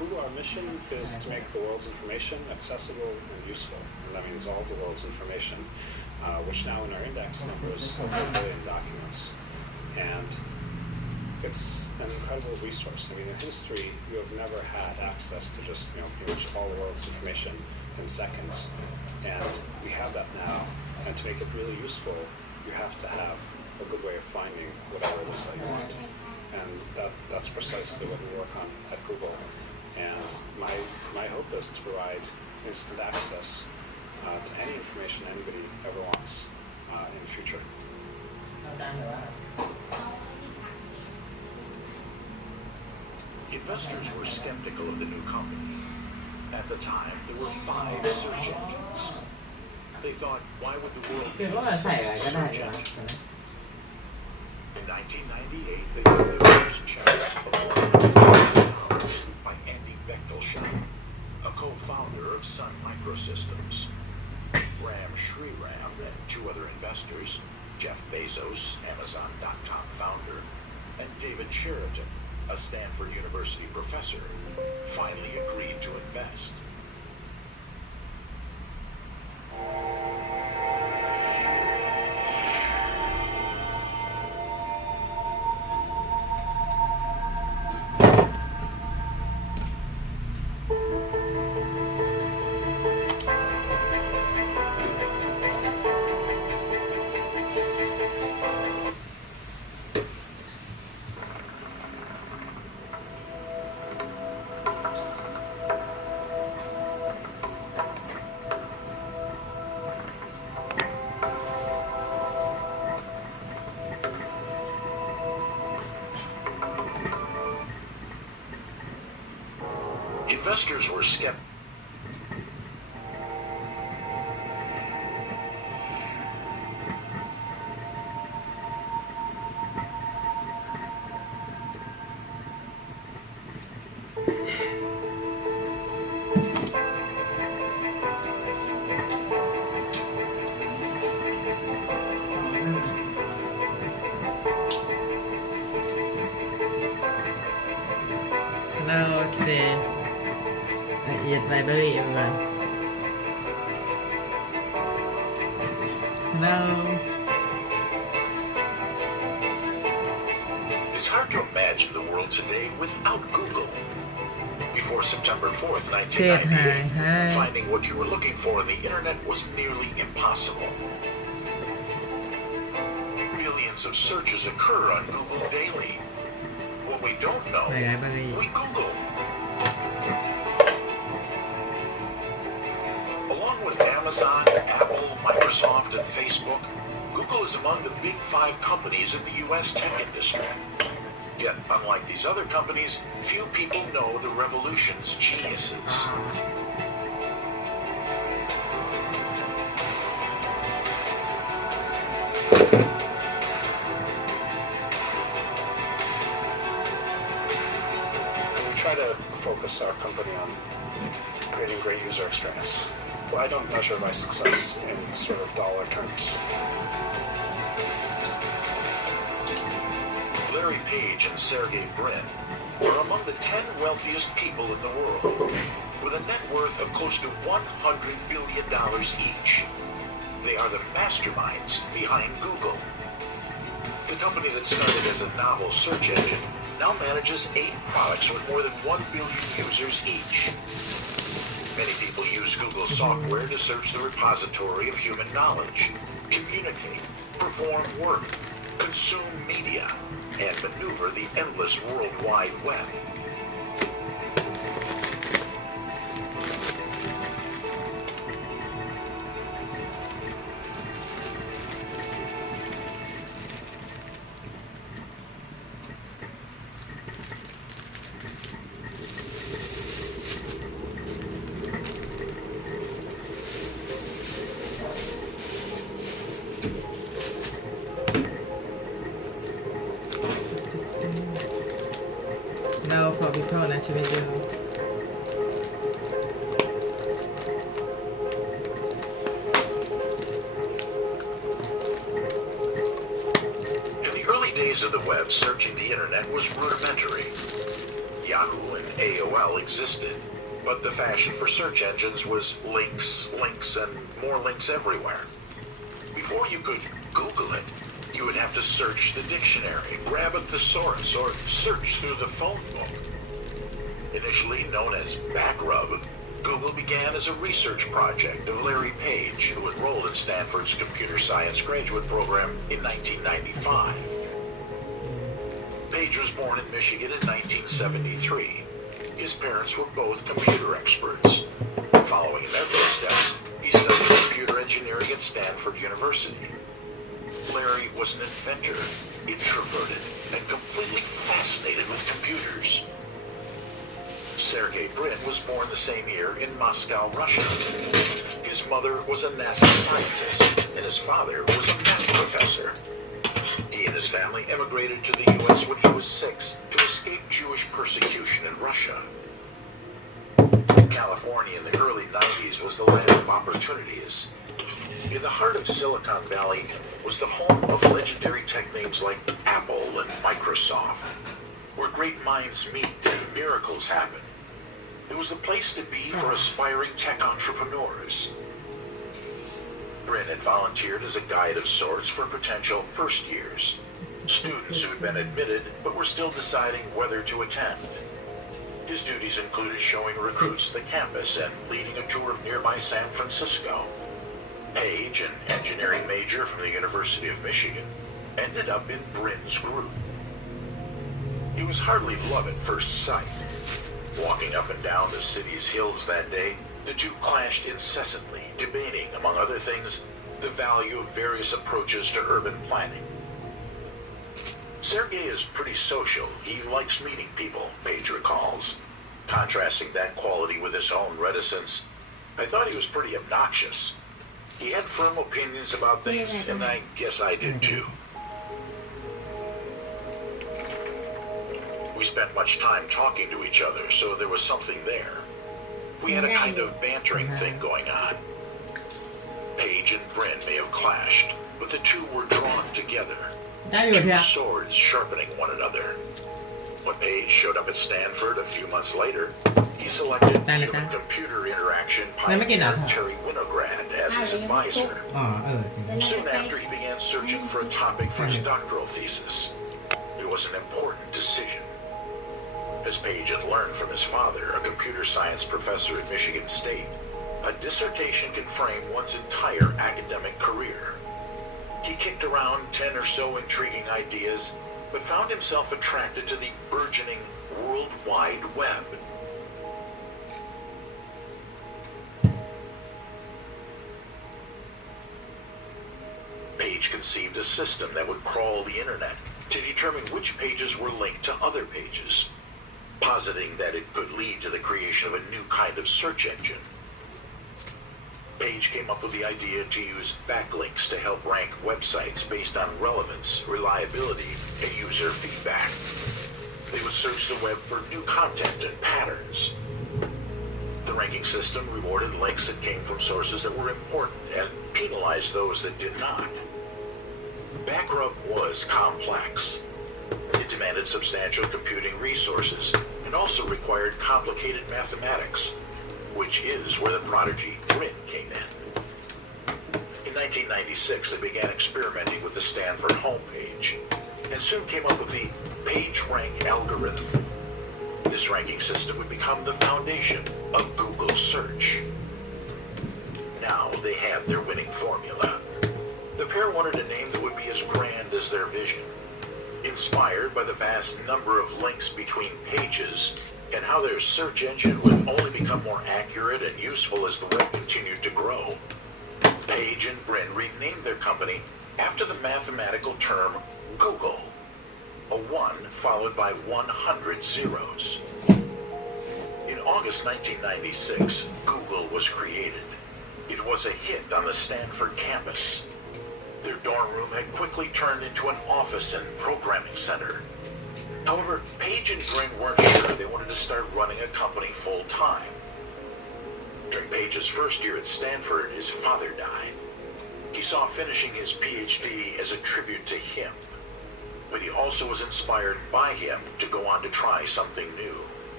Google, our mission is to make the world's information accessible and useful. And that means all of the world's information, which now in our index numbers over 1 billion documents. And it's an incredible resource. I mean, in history, you have never had access to just, pretty much all the world's information in seconds. And we have that now. And to make it really useful, you have to have a good way of finding whatever it is that you want. And that's precisely what we work on at Google. And my hope is to provide instant access to any information anybody ever wants in the future. Investors were skeptical of the new company. At the time, there were 5 search engines. They thought, why would the world need 6 search engines? In 1998, they wrote their first check of $100,000 by Andy Bechtolsheim, a co-founder of Sun Microsystems. Ram Shriram and 2 other investors, Jeff Bezos, Amazon.com founder, and David Sheridan, a Stanford University professor, finally agreed to invest. Investors were skeptical. Library everyone. Hello. It's hard to imagine the world today without Google. Before September 4th, 1998, finding what you were looking for on the internet was nearly impossible. Billions of searches occur on Google daily. What we don't know, we Google. Amazon, Apple, Microsoft, and Facebook, Google is among the big 5 companies in the U.S. tech industry. Yet, unlike these other companies, few people know the revolution's geniuses. We try to focus our company on creating a great user experience. Well, I don't measure my success in sort of dollar terms. Larry Page and Sergey Brin were among the 10 wealthiest people in the world, with a net worth of close to $100 billion each. They are the masterminds behind Google. The company that started as a novel search engine now manages 8 products with more than 1 billion users each. Many people use Google software to search the repository of human knowledge, communicate, perform work, consume media, and maneuver the endless World Wide Web. No, probably can't actually do. In the early days of the web, searching the internet was rudimentary. Yahoo and AOL existed, but the fashion for search engines was links, links, and more links everywhere. Before you could Google it, you would have to search the dictionary, grab a thesaurus, or search through the phone book. Initially known as Backrub, Google began as a research project of Larry Page, who enrolled in Stanford's computer science graduate program in 1995. Page was born in Michigan in 1973. His parents were both computer experts. Following in their footsteps, he studied computer engineering at Stanford University. Larry was an inventor, introverted, and completely fascinated with computers. Sergey Brin was born the same year in Moscow, Russia. His mother was a NASA scientist, and his father was a math professor. He and his family emigrated to the U.S. when he was 6 to escape Jewish persecution in Russia. California in the early 90s was the land of opportunities. In the heart of Silicon Valley was the home of legendary tech names like Apple and Microsoft, where great minds meet and miracles happen. It was the place to be for aspiring tech entrepreneurs. Brin had volunteered as a guide of sorts for potential first years, students who had been admitted but were still deciding whether to attend. His duties included showing recruits the campus and leading a tour of nearby San Francisco. Page, an engineering major from the University of Michigan, ended up in Brin's group. He was hardly love at first sight. Walking up and down the city's hills that day, the two clashed incessantly, debating, among other things, the value of various approaches to urban planning. Sergey is pretty social. He likes meeting people, Page recalls. Contrasting that quality with his own reticence, I thought he was pretty obnoxious. He had firm opinions about things, and I guess I did too. We spent much time talking to each other, so there was something there. We had a kind of bantering thing going on. Page and Brin may have clashed, but the two were drawn together. Two swords sharpening one another. When Page showed up at Stanford a few months later, he selected human-computer interaction pioneer Terry Winograd as his advisor. Soon after, he began searching for a topic for his doctoral thesis. It was an important decision. As Page had learned from his father, a computer science professor at Michigan State, a dissertation can frame one's entire academic career. He kicked around 10 or so intriguing ideas, but found himself attracted to the burgeoning World Wide Web. Page conceived a system that would crawl the internet to determine which pages were linked to other pages, positing that it could lead to the creation of a new kind of search engine. Page came up with the idea to use backlinks to help rank websites based on relevance, reliability, and user feedback. They would search the web for new content and patterns. The ranking system rewarded links that came from sources that were important and penalized those that did not. Backrub was complex. It demanded substantial computing resources and also required complicated mathematics, which is where the prodigy Brin came in. In 1996, they began experimenting with the Stanford homepage and soon came up with the PageRank algorithm. This ranking system would become the foundation of Google search. Now they had their winning formula. The pair wanted a name that would be as grand as their vision, inspired by the vast number of links between pages and how their search engine would only become more accurate and useful as the web continued to grow. Page and Brin renamed their company after the mathematical term Google, a 1 followed by 100 zeros. In August 1996, Google was created. It was a hit on the Stanford campus. Their dorm room had quickly turned into an office and programming center. However, Page and Brin weren't sure they wanted to start running a company full-time. During Page's first year at Stanford, his father died. He saw finishing his PhD as a tribute to him, but he also was inspired by him to go on to try something new.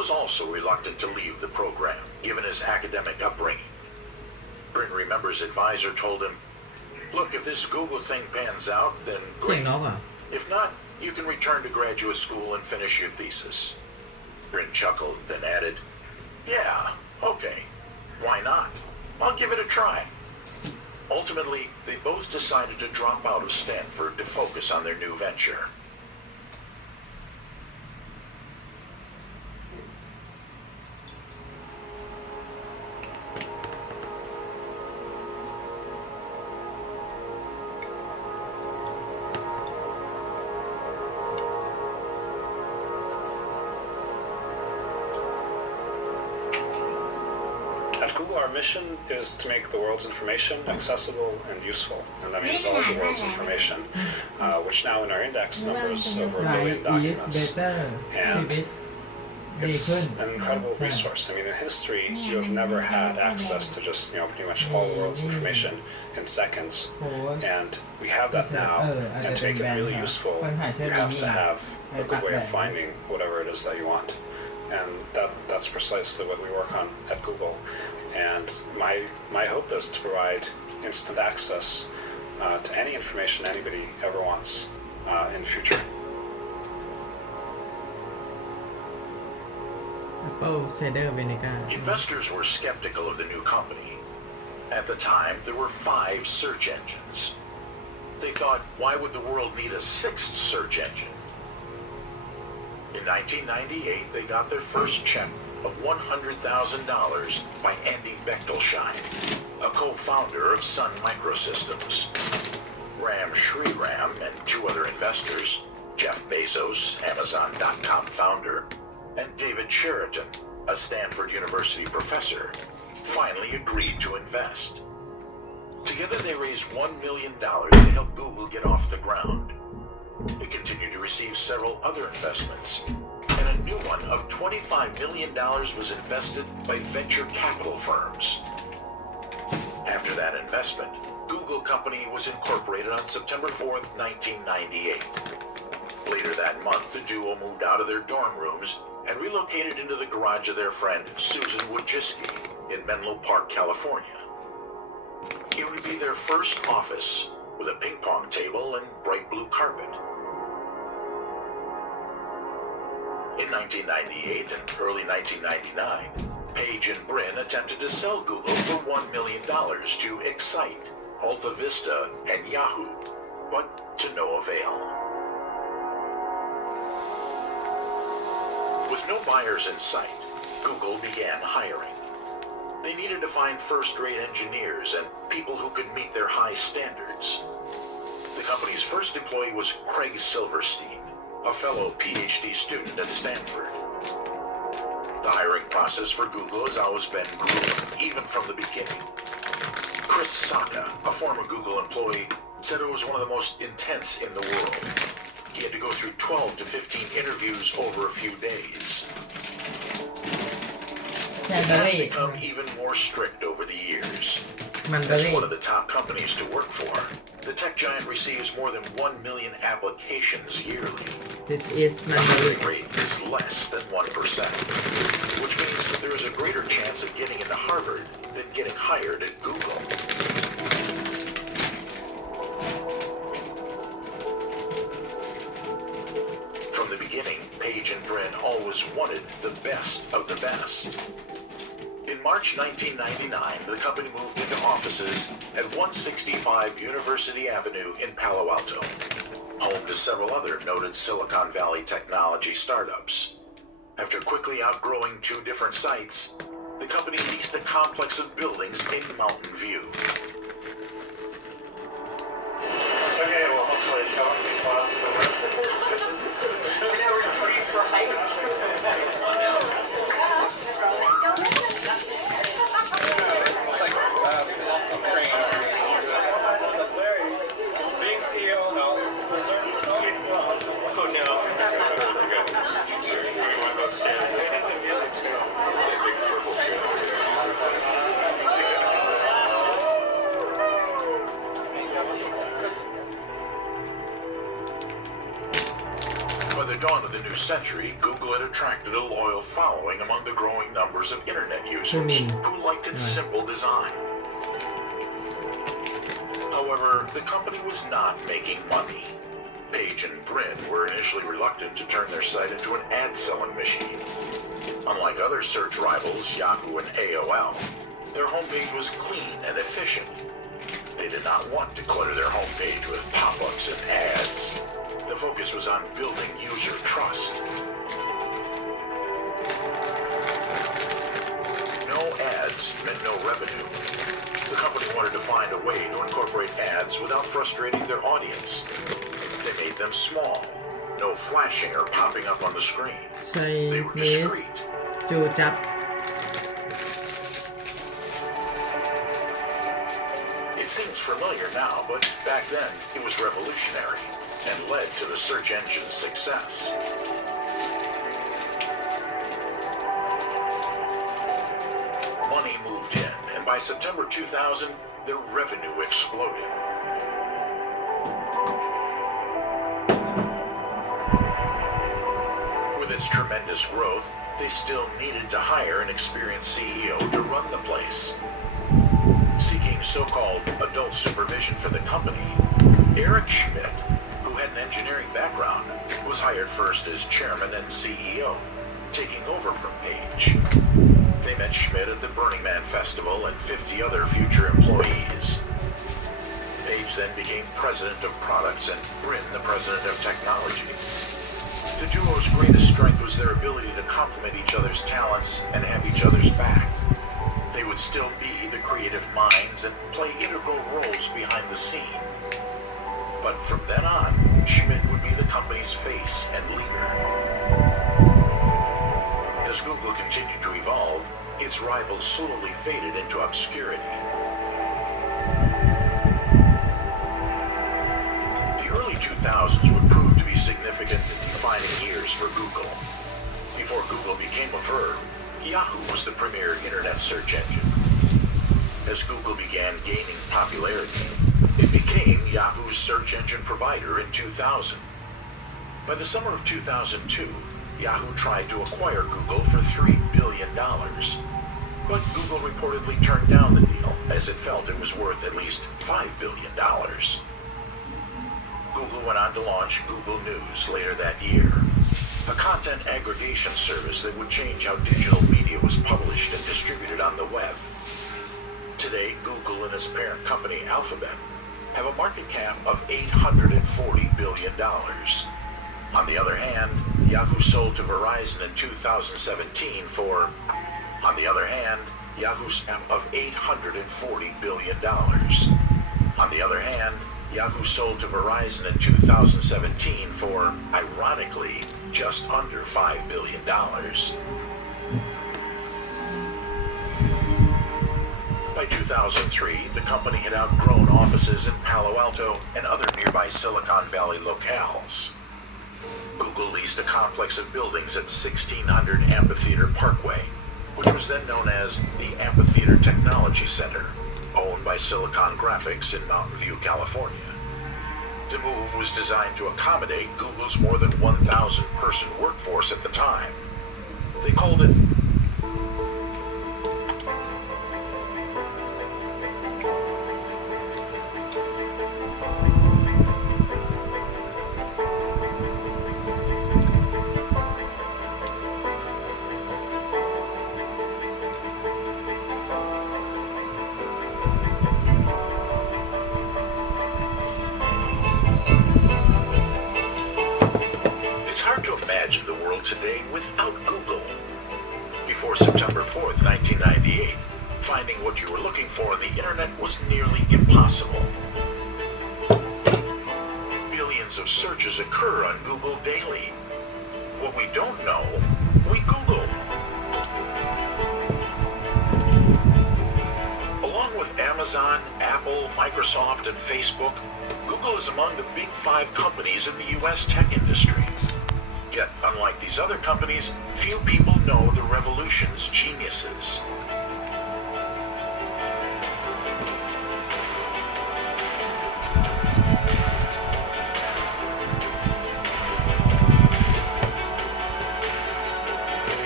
was also reluctant to leave the program, given his academic upbringing. Brin remembers advisor told him, "Look, if this Google thing pans out, then เสียง great. นกเหรอ If not, you can return to graduate school and finish your thesis." Brin chuckled, then added, "Yeah, okay. Why not? I'll give it a try." Ultimately, they both decided to drop out of Stanford to focus on their new venture. At Google, our mission is to make the world's information accessible and useful, and that means all of the world's information, which now in our index numbers over 1 million documents. And it's an incredible resource. I mean, in history, you have never had access to just, pretty much all the world's information in seconds. And we have that now, and to make it really useful, you have to have a good way of finding whatever it is that you want. And that's precisely what we work on at Google. And my hope is to provide instant access to any information anybody ever wants in the future. Apple Cider Vinegar Investors were skeptical of the new company. At the time, there were 5 search engines. They thought, why would the world need a 6th search engine? In 1998, they got their first check of $100,000 by Andy Bechtolsheim, a co-founder of Sun Microsystems. Ram Shriram and 2 other investors, Jeff Bezos, Amazon.com founder, and David Sheraton, a Stanford University professor, finally agreed to invest. Together they raised $1 million to help Google get off the ground. It continued to receive several other investments, and a new one of $25 million was invested by venture capital firms. After that investment, Google Company was incorporated on September 4th, 1998. Later that month, the duo moved out of their dorm rooms and relocated into the garage of their friend Susan Wojcicki in Menlo Park, California. It would be their first office with a ping pong table and bright blue carpet. In 1998 and early 1999, Page and Brin attempted to sell Google for $1 million to Excite, Alta Vista, and Yahoo, but to no avail. With no buyers in sight, Google began hiring. They needed to find first-rate engineers and people who could meet their high standards. The company's first employee was Craig Silverstein, a fellow PhD student at Stanford. The hiring process for Google has always been grueling, even from the beginning. Chris Sacca, a former Google employee, said it was one of the most intense in the world. He had to go through 12 to 15 interviews over a few days. It has become even more strict over the years. As one of the top companies to work for, the tech giant receives more than 1 million applications yearly. This is The hiring rate is less than 1%, which means that there is a greater chance of getting into Harvard than getting hired at Google. From the beginning, Page and Brin always wanted the best of the best. In March 1999, the company moved into offices at 165 University Avenue in Palo Alto, home to several other noted Silicon Valley technology startups. After quickly outgrowing 2 different sites, the company leased a complex of buildings in Mountain View. Okay, well, hopefully it won't be lost for the rest of the Big CEO, no. The service is always well. Oh no. It is a village girl. Big purple By the dawn of the new new century, Google had attracted a loyal following among the growing numbers of internet users who liked its simple design. However, the company was not making money. Page and Brin were initially reluctant to turn their site into an ad-selling machine. Unlike other search rivals, Yahoo and AOL, their homepage was clean and efficient. They did not want to clutter their homepage with pop-ups and ads. The focus was on building user trust. No ads meant no revenue. The company wanted to find a way to incorporate ads without frustrating their audience. They made them small, no flashing or popping up on the screen. They were discreet. จูจับ It seems familiar now, but back then it was revolutionary and led to the search engine's success. Money moved in, and by September 2000, their revenue exploded. With its tremendous growth, they still needed to hire an experienced CEO to run the place. Seeking so-called adult supervision for the company, Eric Schmidt, who had an engineering background, was hired first as chairman and CEO, taking over from Page. They met Schmidt at the Burning Man Festival and 50 other future employees. Page then became president of products and Brin the president of technology. The duo's greatest strength was their ability to complement each other's talents and have each other's back. They would still be the creative minds and play integral roles behind the scene. But from then on, Schmidt would be the company's face and leader. As Google continued to evolve, its rivals slowly faded into obscurity. The early 2000s would prove to be significant and defining years for Google. Before Google became a verb, Yahoo was the premier internet search engine. As Google began gaining popularity, it became Yahoo's search engine provider in 2000. By the summer of 2002, Yahoo tried to acquire Google for $3 billion. But Google reportedly turned down the deal, as it felt it was worth at least $5 billion. Google went on to launch Google News later that year, a content aggregation service that would change how digital media was published and distributed on the web. Today, Google and its parent company, Alphabet, have a market cap of $840 billion. On the other hand, Yahoo sold to Verizon in 2017 for, on the other hand, Yahoo's cap of $840 billion. On the other hand, Yahoo sold to Verizon in 2017 for, ironically, just under $5 billion. By 2003, the company had outgrown offices in Palo Alto and other nearby Silicon Valley locales. Google leased a complex of buildings at 1600 Amphitheater Parkway, which was then known as the Amphitheater Technology Center, owned by Silicon Graphics in Mountain View, California. The move was designed to accommodate Google's more than 1,000-person workforce at the time. They called it today without Google. Before September 4th, 1998, finding what you were looking for on the internet was nearly impossible. Billions of searches occur on Google daily. What we don't know, we Google. Along with Amazon, Apple, Microsoft, and Facebook, Google is among the big 5 companies in the U.S. tech industry. Yet, unlike these other companies, few people know the revolution's geniuses.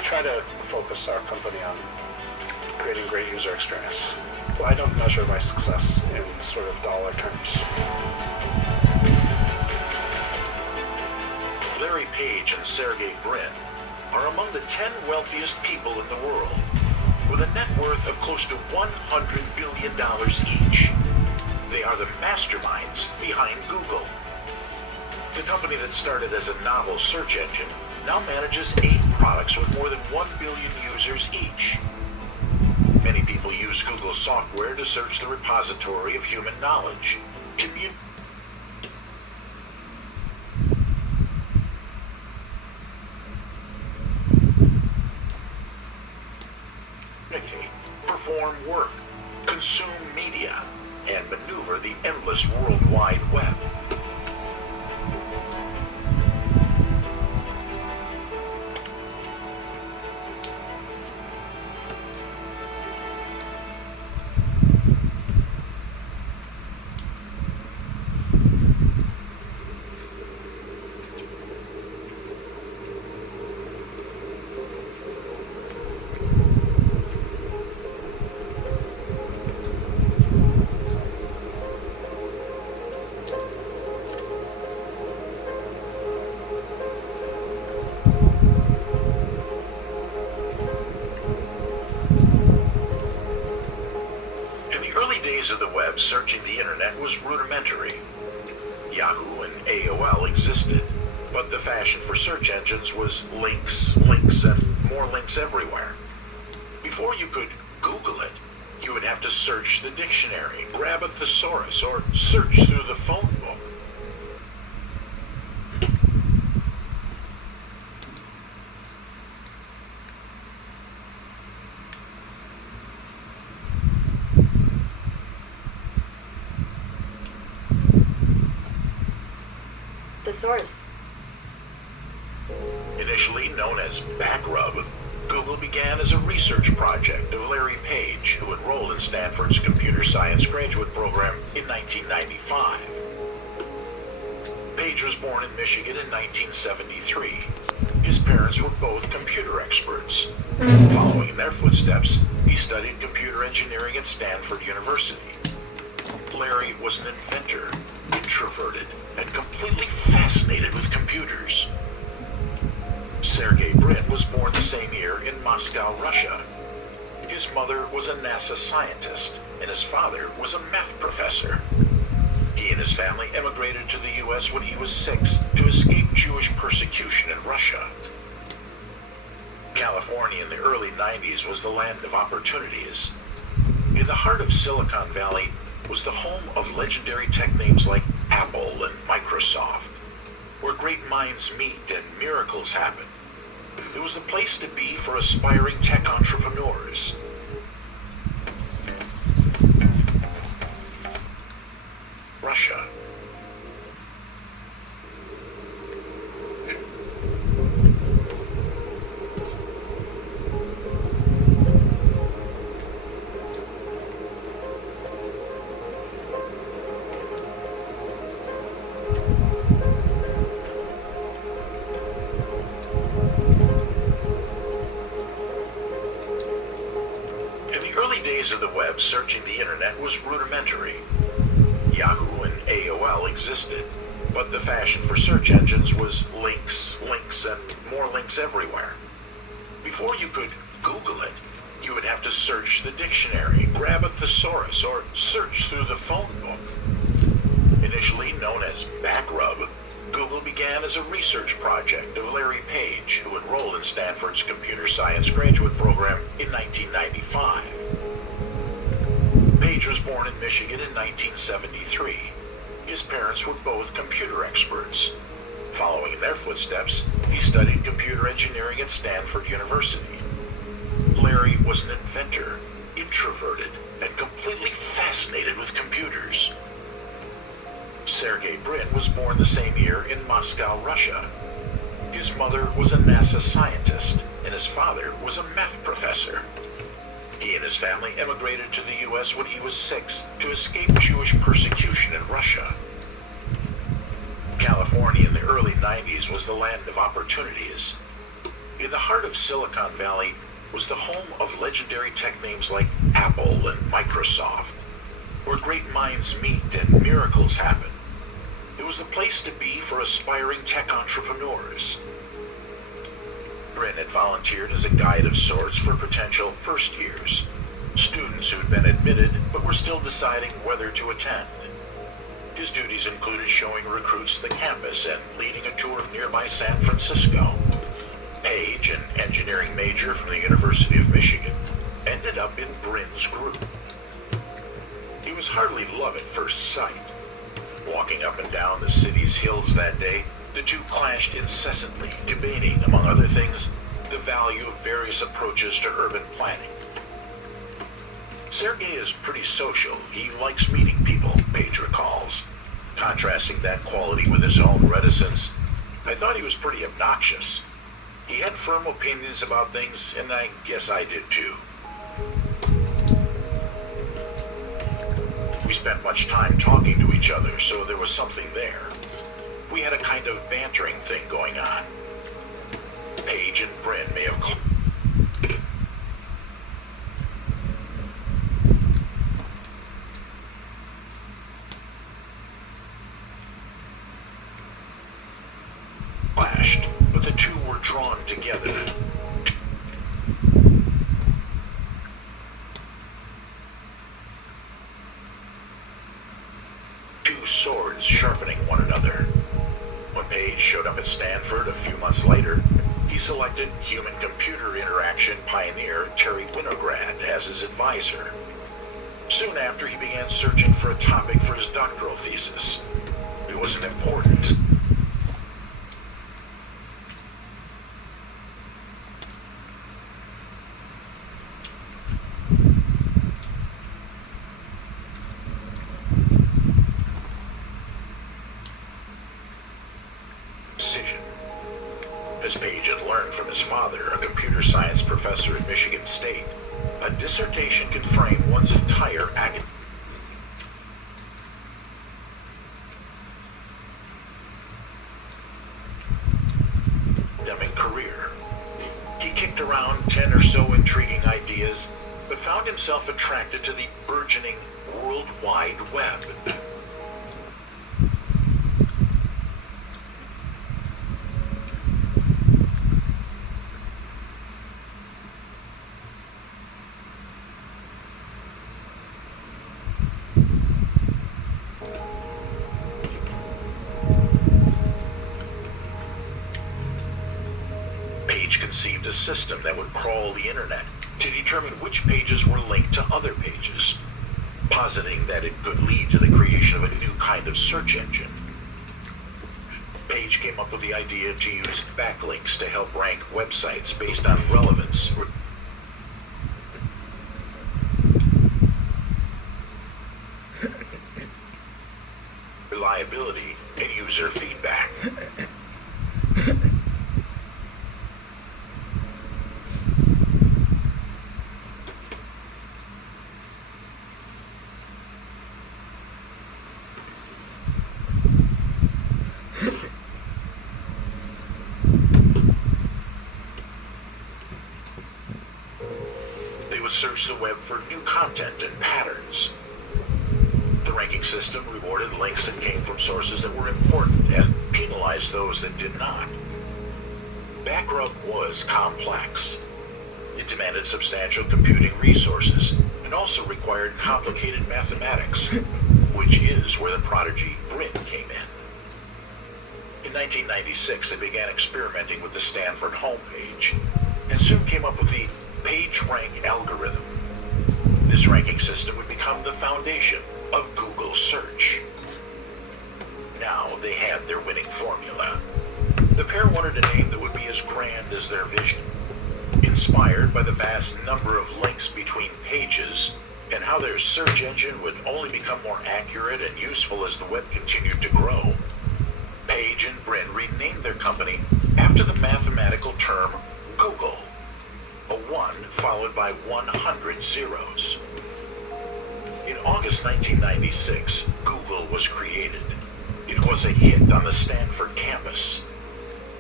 try to focus our company on creating great user experience. Well, I don't measure my success in sort of dollar terms. Larry Page and Sergey Brin are among the 10 wealthiest people in the world, with a net worth of close to $100 billion each. They are the masterminds behind Google. The company that started as a novel search engine now manages 8 products with more than 1 billion users each. Many people use Google software to search the repository of human knowledge, communicate, perform work, consume media, and maneuver the endless World Wide Web. Of the web, searching the internet was rudimentary. Yahoo and AOL existed, but the fashion for search engines was links, and more links everywhere. Before you could Google it, you would have to search the dictionary, grab a thesaurus, or search through the phone book. Thesaurus. Initially known as Backrub, Google began as a research project of Larry Page, who enrolled in Stanford's computer science graduate program in 1995. Page was born in Michigan in 1973. His parents were both computer experts. Following in their footsteps, he studied computer engineering at Stanford University. Larry was an inventor, introverted, and completely fascinated with computers. Sergey Brin was born the same year in Moscow, Russia. His mother was a NASA scientist, and his father was a math professor. He and his family emigrated to the U.S. when he was 6 to escape Jewish persecution in Russia. California in the early 90s was the land of opportunities. In the heart of Silicon Valley was the home of legendary tech names like Apple and Microsoft, where great minds meet and miracles happen. It was the place to be for aspiring tech entrepreneurs. Russia. Of the web, searching the internet was rudimentary. Yahoo and AOL existed, but the fashion for search engines was links, and more links everywhere. Before you could Google it, you would have to search the dictionary, grab a thesaurus, or search through the phone book. Initially known as Backrub, Google began as a research project of Larry Page, who enrolled in Stanford's computer science graduate program in 1995. Page was born in Michigan in 1973. His parents were both computer experts. Following in their footsteps, he studied computer engineering at Stanford University. Larry was an inventor, introverted, and completely fascinated with computers. Sergey Brin was born the same year in Moscow, Russia. His mother was a NASA scientist, and his father was a math professor. He and his family emigrated to the U.S. when he was 6 to escape Jewish persecution in Russia. California in the early 90s was the land of opportunities. In the heart of Silicon Valley was the home of legendary tech names like Apple and Microsoft, where great minds meet and miracles happen. It was the place to be for aspiring tech entrepreneurs. Bryn had volunteered as a guide of sorts for potential first years, students who had been admitted but were still deciding whether to attend. His duties included showing recruits the campus and leading a tour of nearby San Francisco. Paige, an engineering major from the University of Michigan, ended up in Bryn's group. He was hardly love at first sight. Walking up and down the city's hills that day, the two clashed incessantly, debating, among other things, the value of various approaches to urban planning. Sergei is pretty social. He likes meeting people, Paige recalls. Contrasting that quality with his own reticence, I thought he was pretty obnoxious. He had firm opinions about things, and I guess I did too. We spent much time talking to each other, so there was something there. We had a kind of bantering thing going on. Paige and Bryn may have clashed, but the two were drawn together. Two swords sharpening one another. When Paige showed up at Stanford a few months later, he selected human-computer interaction pioneer Terry Winograd as his advisor. Soon after, he began searching for a topic for his doctoral thesis. It was an important decision. As Paige had learned from his father, a computer science professor at Michigan State, a dissertation can frame one's entire academic career. He kicked around 10 or so intriguing ideas, but found himself attracted to the burgeoning World Wide Web. Paige conceived a system that would crawl the internet to determine which pages were linked to other pages, positing that it could lead to the creation of a new kind of search engine. Paige came up with the idea to use backlinks to help rank websites based on relevance, reliability, and user feedback. They would search the web for new content and patterns. The ranking system rewarded links that came from sources that were important and penalized those that did not. Backrub was complex. It demanded substantial computing resources and also required complicated mathematics, which is where the prodigy Bryn came in. In 1996, they began experimenting with the Stanford homepage, and soon came up with the PageRank algorithm. This ranking system would become the foundation of Google search. Now they had their winning formula. The pair wanted a name that would be as grand as their vision, inspired by the vast number of links between pages and how their search engine would only become more accurate and useful as the web continued to grow. Paige and Bryn renamed their company after the mathematical term Google, a 1 followed by 100 zeros. In August 1996, Google was created. It was a hit on the Stanford campus.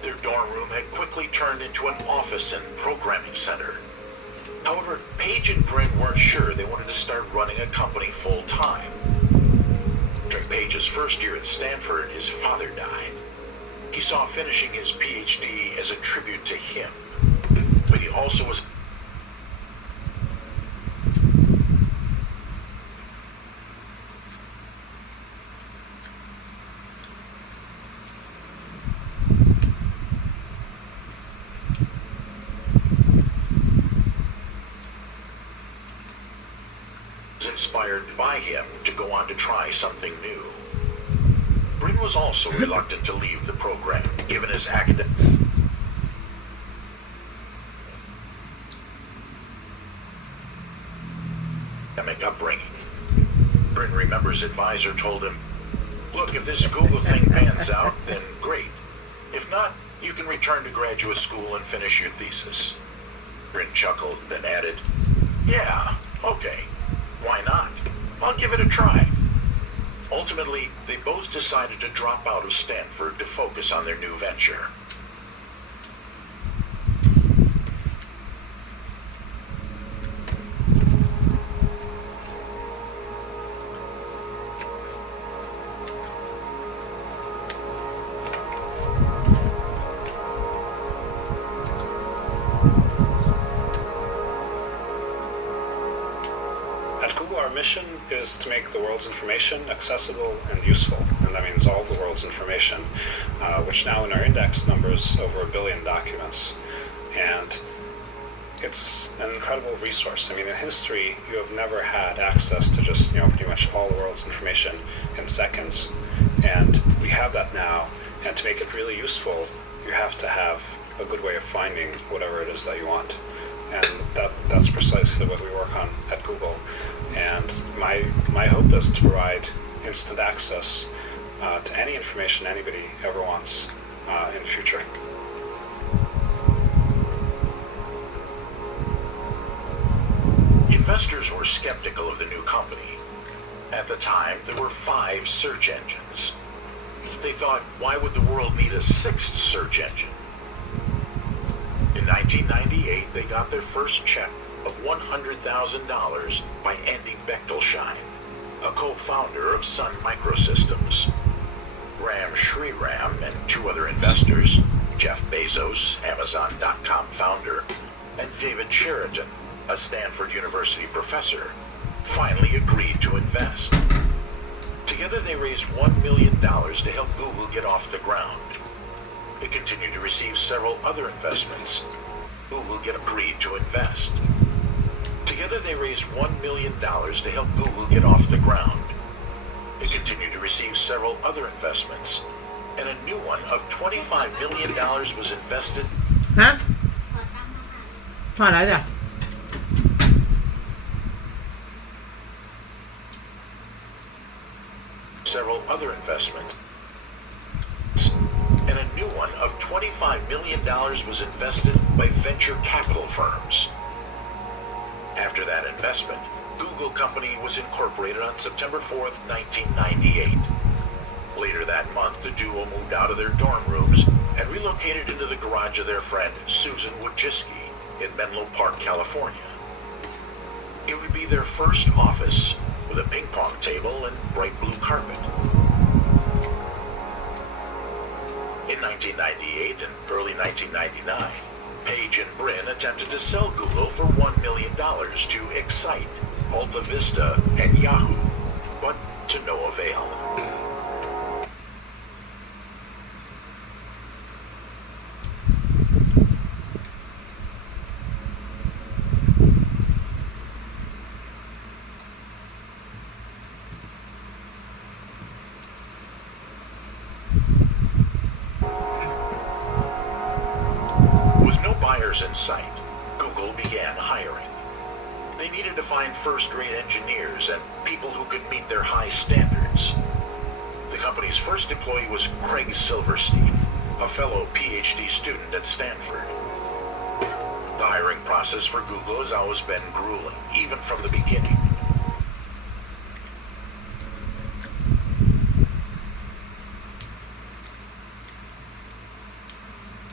Their dorm room had quickly turned into an office and programming center. However, Page and Brin weren't sure they wanted to start running a company full-time. During Page's first year at Stanford, his father died. He saw finishing his PhD as a tribute to him, but he also was inspired by him to go on to try something new. Brin was also reluctant to leave the program, given his academic upbringing. Brin remembers advisor told him, "Look, if this Google thing pans out, then great. If not, you can return to graduate school and finish your thesis." Brin chuckled, then added, "Yeah, okay. Why not? I'll give it a try." Ultimately, they both decided to drop out of Stanford to focus on their new venture. Our mission is to make the world's information accessible and useful, and that means all of the world's information, which now in our index numbers over 1 billion documents. And it's an incredible resource. I mean, in history, you have never had access to just, pretty much all the world's information in seconds. And we have that now, and to make it really useful, you have to have a good way of finding whatever it is that you want. And that's precisely what we work on at Google. And my hope is to provide instant access to any information anybody ever wants in the future. Investors were skeptical of the new company. At the time, there were 5 search engines. They thought, why would the world need a 6th search engine? In 1998, they got their first check of $100,000 by Andy Bechtolsheim, a co-founder of Sun Microsystems. Ram Shriram and 2 other investors, Jeff Bezos, Amazon.com founder, and David Sheraton, a Stanford University professor, finally agreed to invest. Together they raised $1 million to help Google get off the ground. They continued to receive several other investments. Google agreed to invest. Together they raised $1 million to help Google get off the ground. They continued to receive several other investments, and a new one of $25 million was invested. ฮะพอแล้วจ้ะ Several other investments, and a new one of $25 million was invested by venture capital firms. After that investment, Google Company was incorporated on September 4th, 1998. Later that month, the duo moved out of their dorm rooms and relocated into the garage of their friend Susan Wojcicki in Menlo Park, California. It would be their first office with a ping pong table and bright blue carpet. In 1998 and early 1999, Page and Brin attempted to sell Google for $1 million to Excite, Alta Vista, and Yahoo, but to no avail. With no buyers in sight, Google began hiring. They needed to find first-rate engineers and people who could meet their high standards. The company's first employee was Craig Silverstein, a fellow PhD student at Stanford. The hiring process for Google has always been grueling, even from the beginning.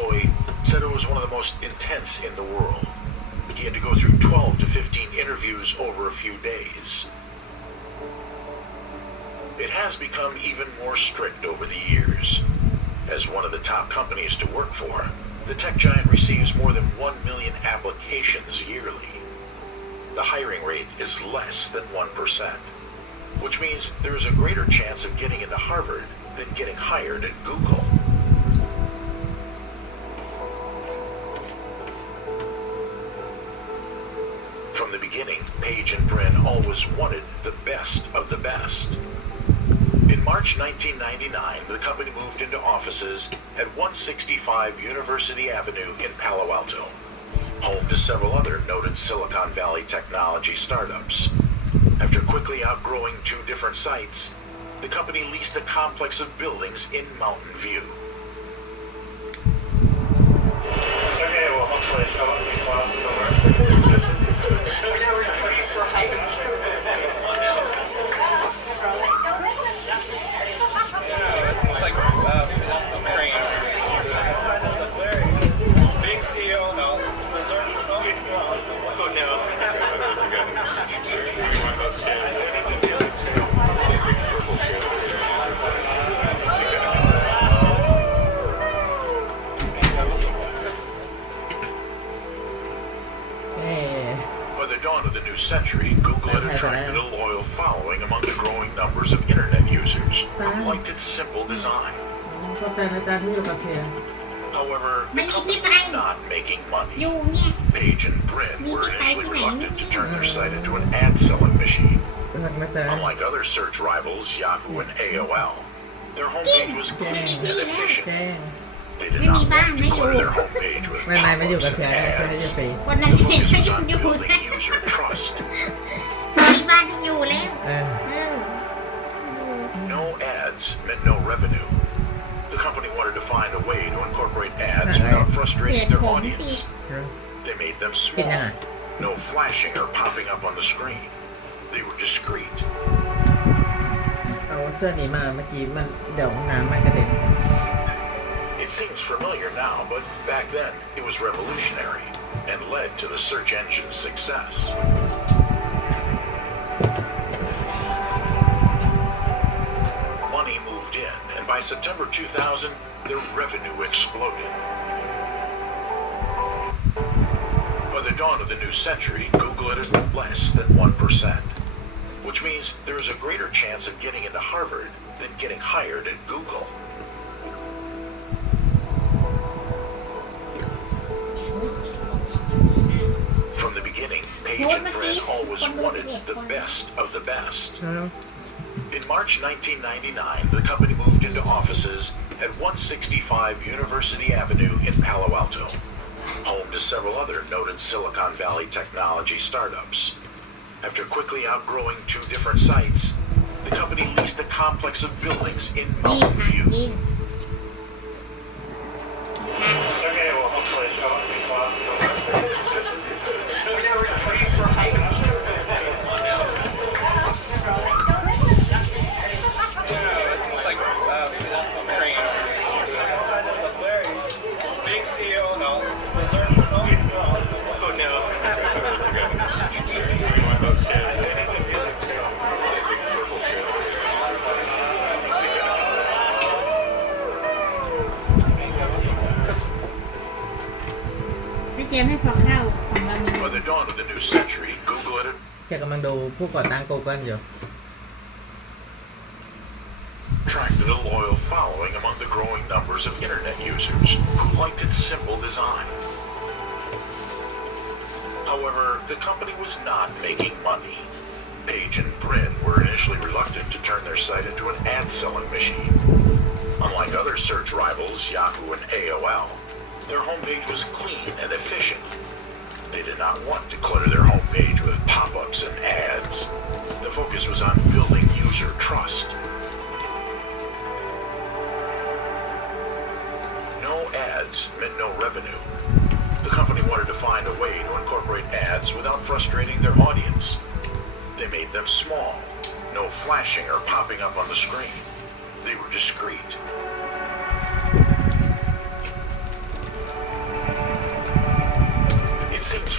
employee, said it was one of the most intense in the world. He had to go through 12 to 15 interviews over a few days. It has become even more strict over the years. As one of the top companies to work for, the tech giant receives more than 1 million applications yearly. The hiring rate is less than 1%, which means there is a greater chance of getting into Harvard than getting hired at Google. From the beginning, Page and Brin always wanted the best of the best. In March 1999, the company moved into offices at 165 University Avenue in Palo Alto, home to several other noted Silicon Valley technology startups. After quickly outgrowing 2 different sites, the company leased a complex of buildings in Mountain View. Okay, well, hopefully show up these spots somewhere. It's like crane. Big CEO, no. Dessert, no. Oh, no. By the dawn of the new century, Google had attracted a loyal following among the growing numbers of internet users who liked its simple design. เข้าใจนะจ๊ะที่อยู่กับเทีย However, the company was not making อยู่ money. เนี่ย Page and Brin were initially reluctant to turn their site into an ad-selling machine. เลือกนะจ๊ะ Unlike other search rivals, Yahoo and AOL, their homepage was clean and efficient. แจ้ง They did not want to clutter their homepage with ไม่ไม่อยู่ pop-ups กับ and เทียได้แค่ไม่ ads. จะฟรี คนนั้น The เห็น focus ก็ was ยัง on อยู่ building นะ user trust. มีบ้านที่อยู่แล้ว เออ No ads meant no revenue. The company wanted to find a way to incorporate ads without frustrating their audience. They made them small, no flashing or popping up on the screen. They were discreet. เอาเสื้อนี้มาเมื่อกี้มันเดี๋ยวน้ำมันกระเด็น It seems familiar now, but back then it was revolutionary and led to the search engine's success. Money moved in, and by September 2000, their revenue exploded. By the dawn of the new century, Google had less than 1%, which means there is a greater chance of getting into Harvard than getting hired at Google. From the beginning, Page and Brin always wanted the best of the best. แล้ว In March 1999, the company moved into offices at 165 University Avenue in Palo Alto, home to several other noted Silicon Valley technology startups. After quickly outgrowing 2 different sites, the company leased a complex of buildings in นี่ Mountain ค่ะ View. จริง Okay, well, hopefully show up these spots somewhere. It's like crane. Big CEO, no. Dessert, no. Oh, no.ไม่เจมให้พอเข้าของเรามี By the dawn of the new century, Google had แกกำลังดูผู้ก่อตั้ง Google อยู่ attracted a loyal following among the growing numbers of internet users who liked its simple design. However, the company was not making money. Page and Brin were initially reluctant to turn their site into an ad-selling machine. Unlike other search rivals, Yahoo and AOL, their homepage was clean and efficient. They did not want to clutter their homepage with pop-ups and ads. The focus was on building user trust. No ads meant no revenue. The company wanted to find a way to incorporate ads without frustrating their audience. They made them small, no flashing or popping up on the screen. They were discreet.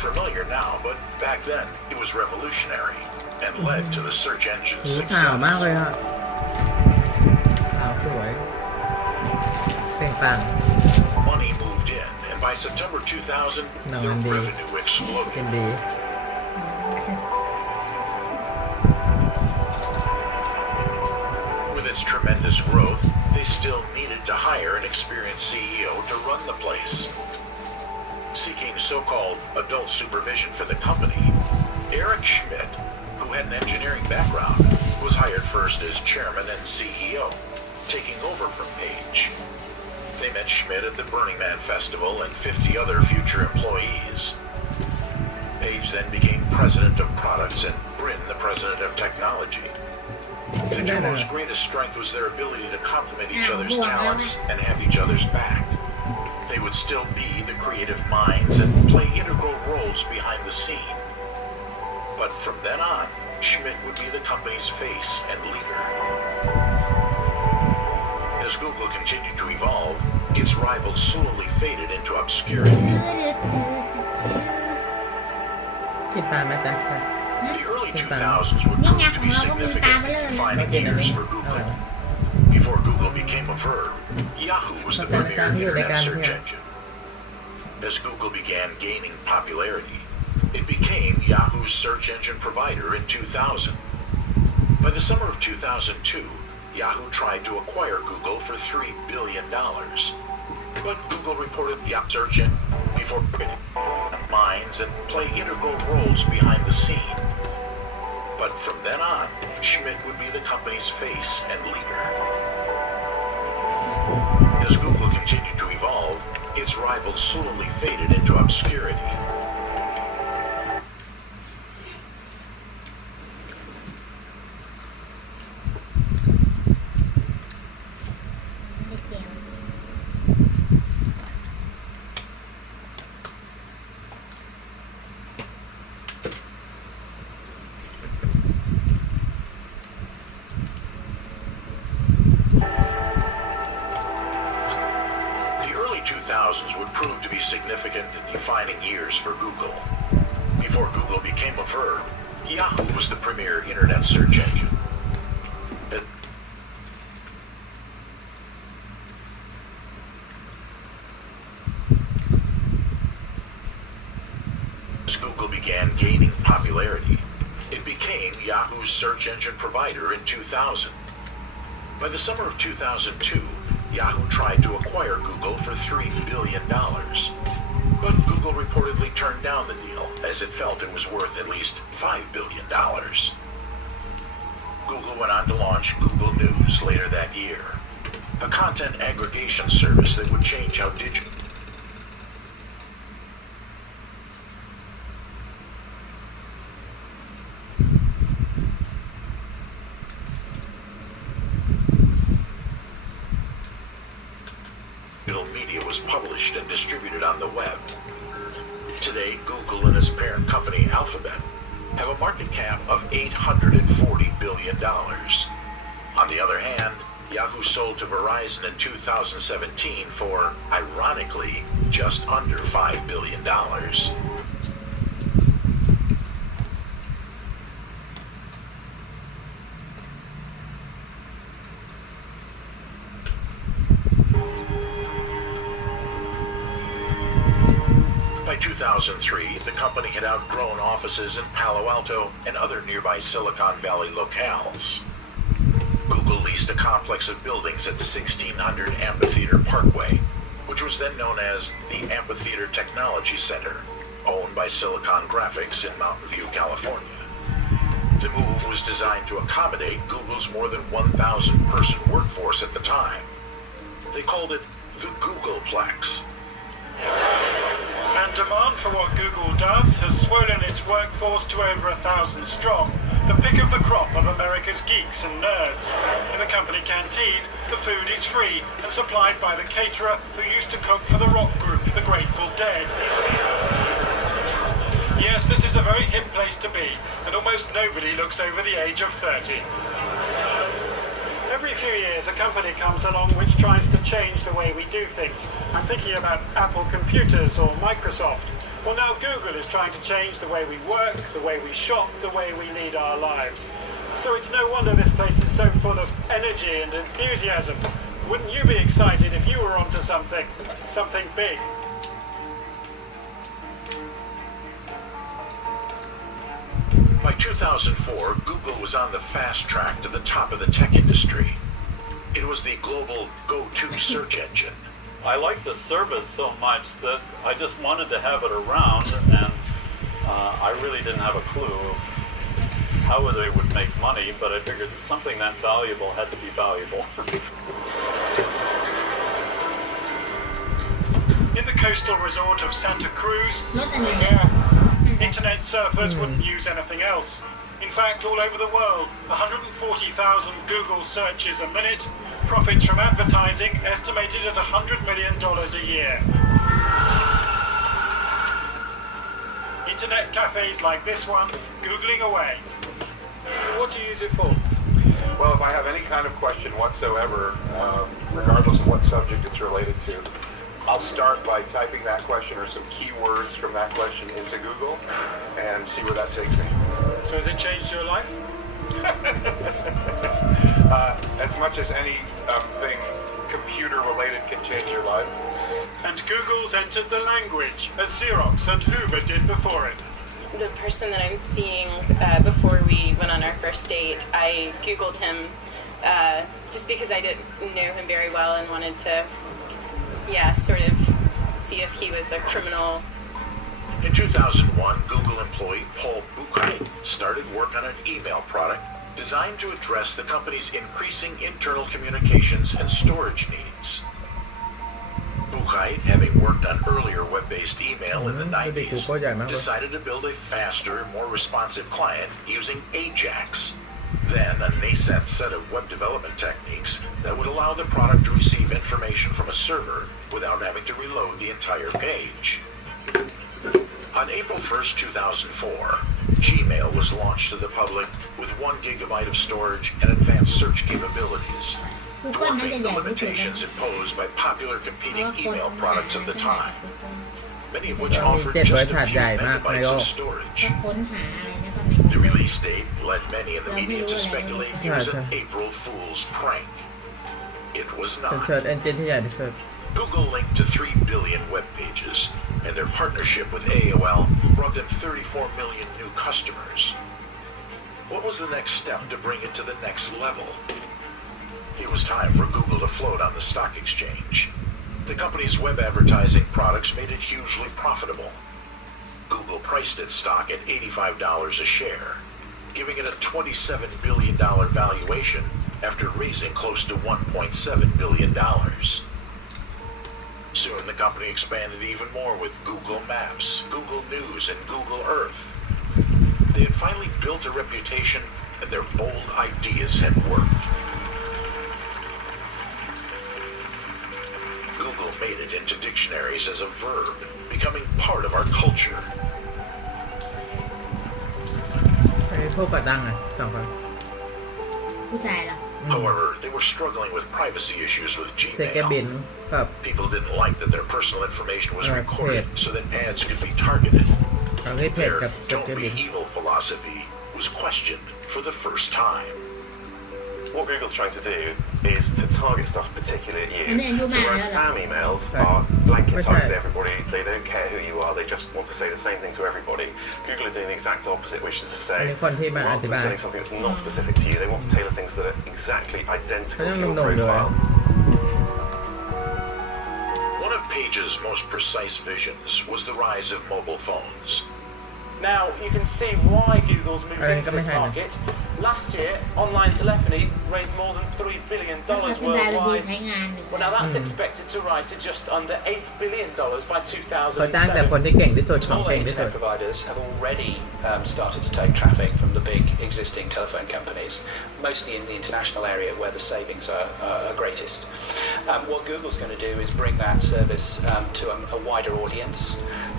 familiar now, but back then it was revolutionary and led to the search engine's ข่าวมากเลย success. อ่ะข่าวสวยเปล่งปลั่ง Money moved in, and by September 2000, No, their indeed. revenue เป็น exploded. ดี With its tremendous growth, they still needed to hire an experienced CEO to run the place. Seeking so-called adult supervision for the company, Eric Schmidt, who had an engineering background, was hired first as chairman and CEO, taking over from Page. They met Schmidt at the Burning Man Festival and 50 other future employees. Page then became president of products and Bryn the president of technology. The duo's greatest strength was their ability to complement each other's talents and have each other's back. They would still be the creative minds and play integral roles behind the scene. But from then on, Schmidt would be the company's face and leader. As Google continued to evolve, its rivals slowly faded into obscurity. คิดตามไหมจ๊ะ The early 2000s would prove to be significant defining years for Google. Before Google became a verb, Yahoo was the premier internet search engine. As Google began gaining popularity, it became Yahoo's search engine provider in 2000. By the summer of 2002, Yahoo tried to acquire Google for $3 billion. But Google reported Yahoo search engine before minds and play integral roles behind the scene. But from then on, Schmidt would be the company's face and leader. As Google continued to evolve, its rivals slowly faded into obscurity. Would prove to be significant and defining years for Google. Before Google became a verb, Yahoo was the premier internet search engine. As Google began gaining popularity, it became Yahoo's search engine provider in 2000. By the summer of 2002, Yahoo tried to acquire Google for $3 billion. But Google reportedly turned down the deal, as it felt it was worth at least $5 billion. Google went on to launch Google News later that year, a content aggregation service that would change how digital media was published and distributed on the web. Today, Google and its parent company, Alphabet, have a market cap of $840 billion. On the other hand, Yahoo sold to Verizon in 2017 for, ironically, just under $5 billion. By 2003, the company had outgrown offices in Palo Alto and other nearby Silicon Valley locales. Google leased a complex of buildings at 1600 Amphitheater Parkway, which was then known as the Amphitheater Technology Center, owned by Silicon Graphics in Mountain View, California. The move was designed to accommodate Google's more than 1,000-person workforce at the time. They called it the Googleplex. And demand for what Google does has swollen its workforce to over 1,000 strong, the pick of the crop of America's geeks and nerds. In the company canteen, the food is free and supplied by the caterer who used to cook for the rock group, the Grateful Dead. Yes, this is a very hip place to be, and almost nobody looks over the age of 30. Every few years, a company comes along which tries to change the way we do things. I'm thinking about Apple Computers or Microsoft. Well, now Google is trying to change the way we work, the way we shop, the way we lead our lives. So it's no wonder this place is so full of energy and enthusiasm. Wouldn't you be excited if you were onto something big? By 2004, Google was on the fast track to the top of the tech industry. It was the global go-to search engine. I liked the service so much that I just wanted to have it around, and I really didn't have a clue of how they would make money, but I figured that something that valuable had to be valuable. In the coastal resort of Santa Cruz, รถอะไรอ่ะ internet surfers wouldn't use anything else. In fact, all over the world, 140,000 Google searches a minute, profits from advertising estimated at $100 million a year. Internet cafes like this one, Googling away. What do you use it for? Well, if I have any kind of question whatsoever, regardless of what subject it's related to, I'll start by typing that question or some keywords from that question into Google and see where that takes me. So has it changed your life? As much as any thing computer related can change your life. And Google's entered the language, as Xerox and Hoover did before it. The person that I'm seeing before we went on our first date, I Googled him just because I didn't know him very well and wanted to, sort of see if he was a criminal. In 2001, Google employee Paul Buchheit started work on an email product designed to address the company's increasing internal communications and storage needs. Buchheit, having worked on earlier web-based email in the 90s, decided to build a faster, more responsive client using Ajax, then a nascent set of web development techniques that would allow the product to receive information from a server without having to reload the entire page. On April 1st, 2004, Gmail was launched to the public with 1 gigabyte of storage and advanced search capabilities, dwarfing the limitations imposed by popular competing email products of the time, many of which offered just a few megabytes of storage. ก็ค้นหาอะไรนะก็ไม่ The release date led many in the media to speculate it was an April Fool's prank. It was เป็น not. เซิร์ชเอนจินที่ใหญ่ที่สุด Google linked to 3 billion web pages, and their partnership with AOL brought them 34 million new customers. What was the next step to bring it to the next level? It was time for Google to float on the stock exchange. The company's web advertising products made it hugely profitable. Google priced its stock at $85 a share, giving it a $27 billion valuation after raising close to $1.7 billion. Soon the company expanded even more with Google Maps, Google News, and Google Earth. They had finally built a reputation, and their bold ideas had worked. Google made it into dictionaries as a verb, becoming part of our culture. ไอ้พวกกระดังอ่ะสองคน ผู้ชายเหรอ However, they were struggling with privacy issues with เซเกบิน Gmail. กับ People didn't like that their personal information was Right, recorded yeah. so that ads could be targeted. เอาให้เพจ Their กับเซ don't เก be บิน evil philosophy was questioned for the first time. What Google's trying to do is to target stuff particularly at you. And then you So whereas might- spam emails Right. are blanket Right. targeted to everybody, they don't care who you are, they just want to say the same thing to everybody. Google are doing the exact opposite, which is to อัน say, นี้คนที่มาอ rather ธิ than บาย selling something that's not specific to you, they want to tailor things that are exactly identical to your No, no, no. profile. One of Page's most precise visions was the rise of mobile phones. Now, you can see why Google's moved into this market. Last year, online telephony raised more than $3 billion ถ้าเป็นรายละเอียด worldwide. ใช้งานหนึ่ง Well, now that's expected to rise to just under $8 billion by เขาจ้างแต่คน 2007. ที่เก่งที่สุดของ Smaller เก่งที่สุด internet providers have already started to take traffic from the big existing telephone companies, mostly in the international area where the savings are greatest. What Google's going to do is bring that service to a wider audience.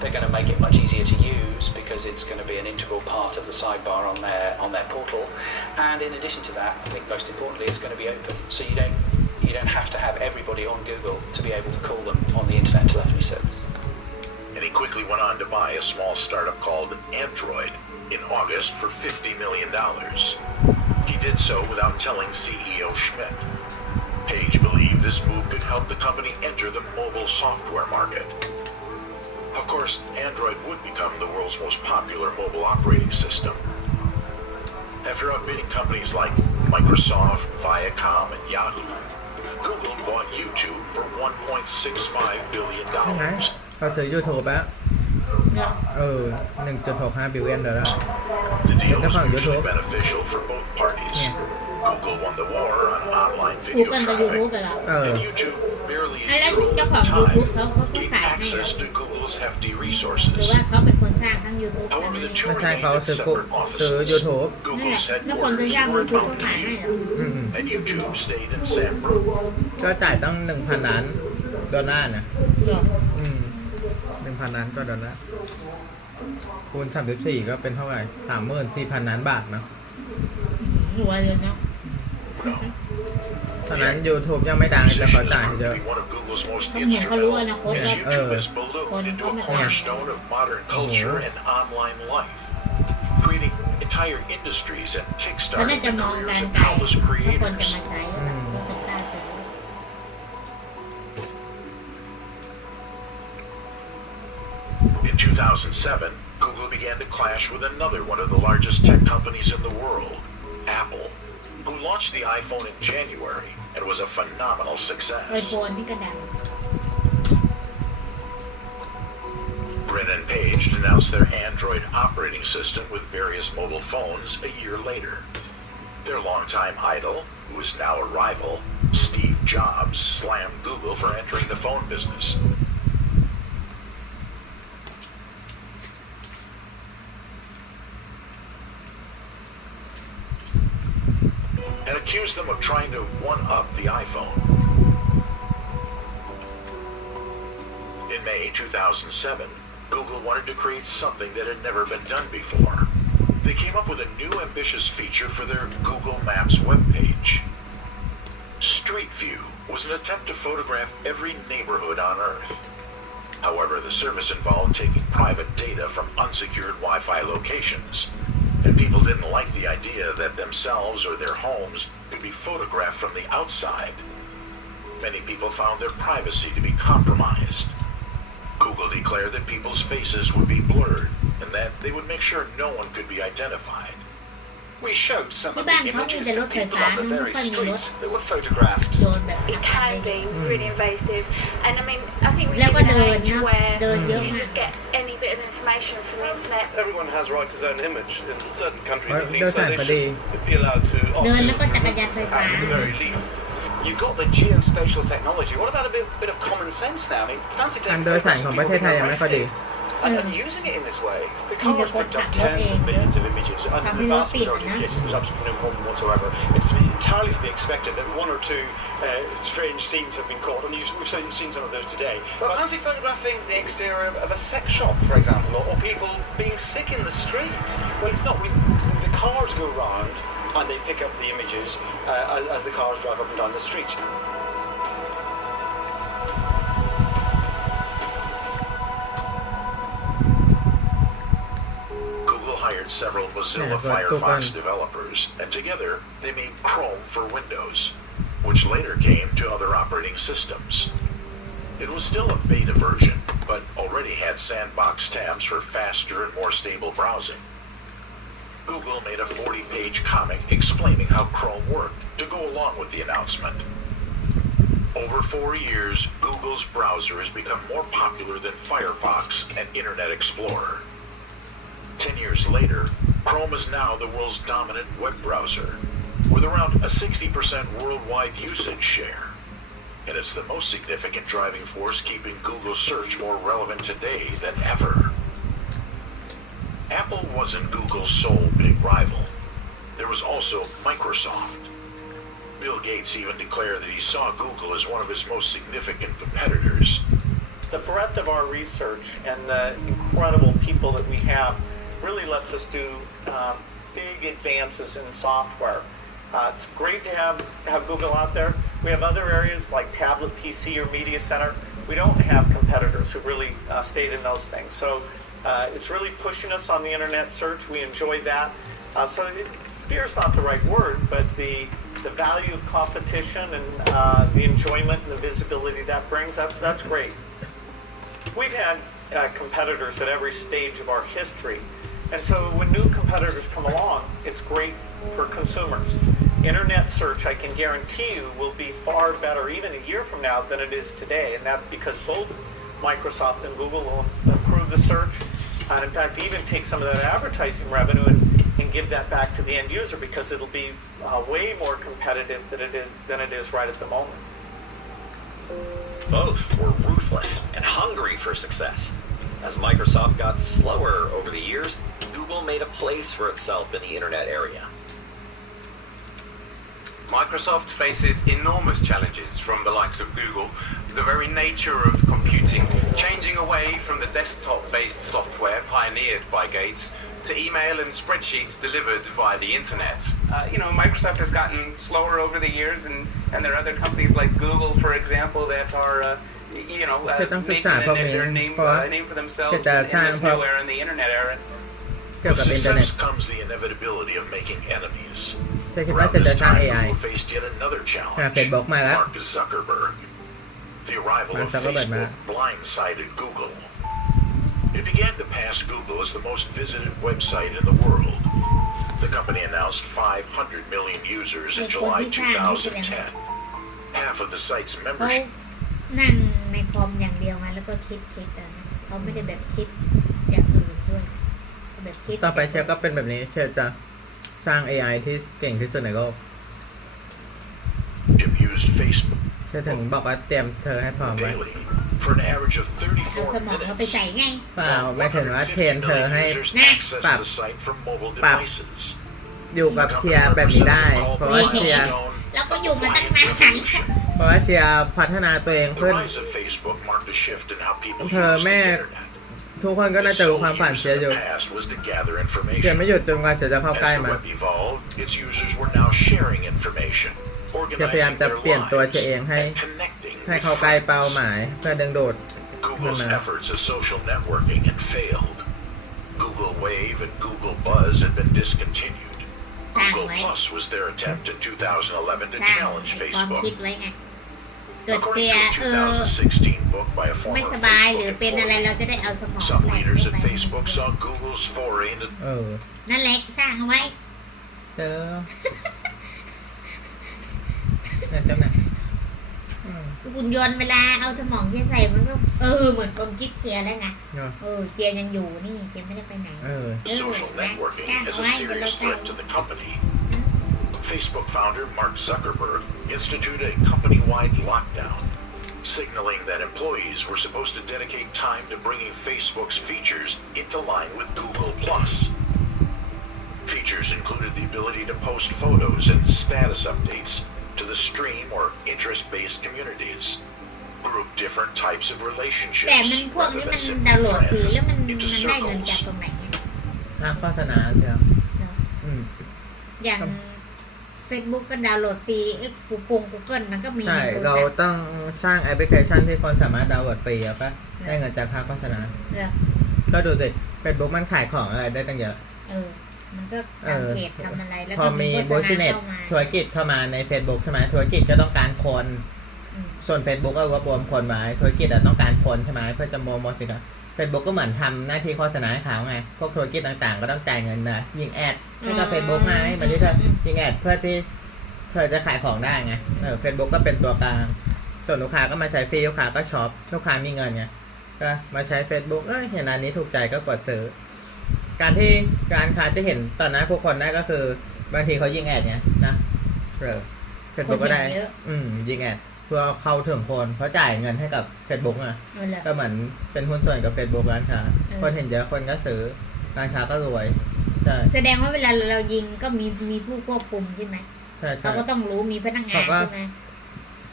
They're going to make it much easier to use because it's going to be an integral part of the sidebar on their portal. And in addition to that, I think most importantly, it's going to be open, so you don't have to have everybody on Google to be able to call them on the internet telephony service. And he quickly went on to buy a small startup called Android in August for $50 million. He did so without telling CEO Schmidt. Page believed this move could help the company enter the mobile software market. Of course, Android would become the world's most popular mobile operating system. After outbidding companies like Microsoft, Viacom, and Yahoo, Google bought YouTube for $1.65 billion. เขาซื้อ YouTube แล้ว1.65 billion $. The deal was mutually beneficial for both parties. Google won the war on online video traffic, and YouTube, barely a year old at the time, gained access to Google's hefty resources. However, the two remained in separate offices. Google's headquarters were in Mountain View, and YouTube stayed in San Fran. ก็จ่ายต้อง $1,000 ล้านนะ 1,000 ล้านก็$คูณ 34ก็เป็นเท่าไหร่ 34,000 ล้านบาทเนาะ หัวเลยเนาะ ตอนนั้น YouTube ยังไม่ดังแต่เขาจ่ายเยอะ YouTube has ballooned into a cornerstone of modern culture and online life, creating entire industries and kickstarting the careers of countless creators. In 2007, Google began to clash with another one of the largest tech companies in the world, Apple, who launched the iPhone in January and was a phenomenal success. Brin and Page announced their Android operating system with various mobile phones a year later. Their longtime idol, who is now a rival, Steve Jobs, slammed Google for entering the phone business. And accused them of trying to one-up the iPhone. In May 2007, Google wanted to create something that had never been done before. They came up with a new ambitious feature for their Google Maps webpage. Street View was an attempt to photograph every neighborhood on Earth. However, the service involved taking private data from unsecured Wi-Fi locations, and people didn't like the idea that themselves or their homes could be photographed from the outside. Many people found their privacy to be compromised. Google declared that people's faces would be blurred and that they would make sure no one could be identified. We showed some of the images to people on the very streets that were photographed. It can be really invasive, and I mean, I think we live in an age where you can just get any bit of information from the internet. Everyone has right to his own image in certain countries at least, so they should be allowed to opt at the very least. You've got the geospatial technology. What about a bit of common sense now? I mean, fancy taking photographs of people being arrested and using it in this way. The cars picked up tens of millions of images, and in the vast majority of cases, there's absolutely no problem whatsoever. It's entirely to be expected that one or two strange scenes have been caught, and we've seen some of those today. But fancy photographing the exterior of a sex shop, for example, or people being sick in the street. Well, it's not. The cars go round and they pick up the images as the cars drive up and down the street. Google hired several Mozilla Firefox developers, and together they made Chrome for Windows, which later came to other operating systems. It was still a beta version, but already had sandbox tabs for faster and more stable browsing. Google made a 40-page comic explaining how Chrome worked to go along with the announcement. Over 4 years, Google's browser has become more popular than Firefox and Internet Explorer. 10 years later, Chrome is now the world's dominant web browser, with around a 60% worldwide usage share. And it's the most significant driving force keeping Google search more relevant today than ever. Apple wasn't Google's sole big rival. There was also Microsoft. Bill Gates even declared that he saw Google as one of his most significant competitors. the breadth of our research and the incredible people that we have really lets us do big advances in software. It's great to have Google out there. We have other areas like tablet PC or media center. We don't have competitors who really stayed in those things. So it's really pushing us on the internet search. We enjoy that. Fear is not the right word, but the value of competition and the enjoyment and the visibility that brings, that's great. We've had competitors at every stage of our history. And so when new competitors come along, it's great for consumers. Internet search, I can guarantee you, will be far better even a year from now than it is today. And that's because both Microsoft and Google will improve the search. And in fact, even take some of that advertising revenue and give that back to the end user, because it'll be way more competitive than it is right at the moment. Both were ruthless and hungry for success. As Microsoft got slower over the years, Google made a place for itself in the internet area. Microsoft faces enormous challenges from the likes of Google, the very nature of computing, changing away from the desktop-based software pioneered by Gates to email and spreadsheets delivered via the internet. Microsoft has gotten slower over the years, and there are other companies like Google, for example, that are making their name for themselves in this new era, in the internet era. With success comes the inevitability of making enemies. Around this time, Google faced yet another challenge. Mark Zuckerberg. The arrival of Facebook blindsided Google. It began to pass Google as the most visited website in the world. The company announced 500 million users in July 2010. Half of the site's membership. นั่งในคอมอย่างเดียวไงแล้วก็คิดเขาไม่ได้แบบคิดอย่างอื่นด้วยแบบคิดต่อไปเชฟก็เป็นแบบนี้เชฟจะสร้าง AI ที่เก่งที่สุดในโลกเชฟถึงบอกว่าเตรียมเธอให้พร้อมไว้เอาสมองเราไปใส่ไงเปล่าไม่ถึงว่าเทรนเธอให้ปรับอยู่กับเชียร์แบบนี้ได้เพราะว่าเชียร์แล้วก็อยู่มาตั้งนานเพราะว่าเชียร์พัฒนาตัวเองขึ้นเธอแม่ทุกคนก็น่าจะรู้ความฝันเชียร์อยู่เชียร์ไม่หยุดจนกว่าเชียร์จะเข้าใกล้มันเชียร์พยายามจะเปลี่ยนตัวเชียร์เองให้เข้าใกล้เป้าหมายเพื่อดึงดูดมันมา Google Wave and Google Buzz had been discontinued. Google Plus was their attempt in 2011 to challenge Facebook. According to a 2016 book by a former Facebook employee, some leaders at Facebook saw Google's foray into นั่นแหละสร้างเอาไว้เจอหุ่นยนต์เวลาเอาสมองเชียร์ใส่มันก็เหมือนความคิดเชียร์แล้วไงเชียร์ยังอยู่นี่เชียร์ไม่ได้ไปไหน social networking is a serious threat to the company. Facebook founder Mark Zuckerberg instituted a company-wide lockdown, signaling that employees were supposed to dedicate time to bringing Facebook's features into line with Google+. Features included the ability to post photos and status updates to the stream or interest-based communities, group different types of relationships rather than simple friends into circles. โฆษณาเดียวอย่าง Facebook ก็ดาวน์โหลดฟรีGoogle มันก็มี ใช่เราต้องสร้างแอปพลิเคชันที่คนสามารถดาวน์โหลดฟรีแล้วก็ได้เงินจากค่าโฆษณาก็ดูสิ Facebook มันขายของอะไรได้ตั้งเยอะมันก็ทำเพจทำอะไรแล้วพอมีบิสเนสธุรกิจเข้ามาใน Facebook ใช่ไหมธุรกิจก็ต้องการคนส่วน Facebook ก็รวบรวมคนไว้ธุรกิจต้องการคนใช่ไหมเพื่อจะโปรโมทสินค้า Facebook ก็เหมือนทำหน้าที่โฆษณาให้เขาไงพวกธุรกิจต่างๆก็ต้องจ่ายเงินนะยิงแอดให้กับ Facebook ไงแบบนี้เธอยิงแอดเพื่อที่เธอจะขายของได้ไงFacebook ก็เป็นตัวกลางส่วนลูกค้าก็มาใช้ฟรีลูกค้าก็ช็อปลูกค้ามีเงินไงก็มาใช้ Facebook เห็นอันนี้ถูกใจก็กดซื้อการค้าจะเห็นตอนนั้นผู้คนได้ก็คือบางทีเขายิงแอดไงนะFacebook ก็ได้ยิงแอดเพื่อเข้าถึงคนเพราะจ่ายเงินให้กับ Facebook อ่ะก็เหมือนเป็นหุ้นส่วนกับ Facebook ร้านค้าคนเห็นเยอะคนก็ซื้อร้านค้าก็รวยใช่แสดงว่าเวลาเรายิงก็มีผู้ควบคุมใช่ไหมเขาก็ต้องรู้มีพนักงานใช่ไหม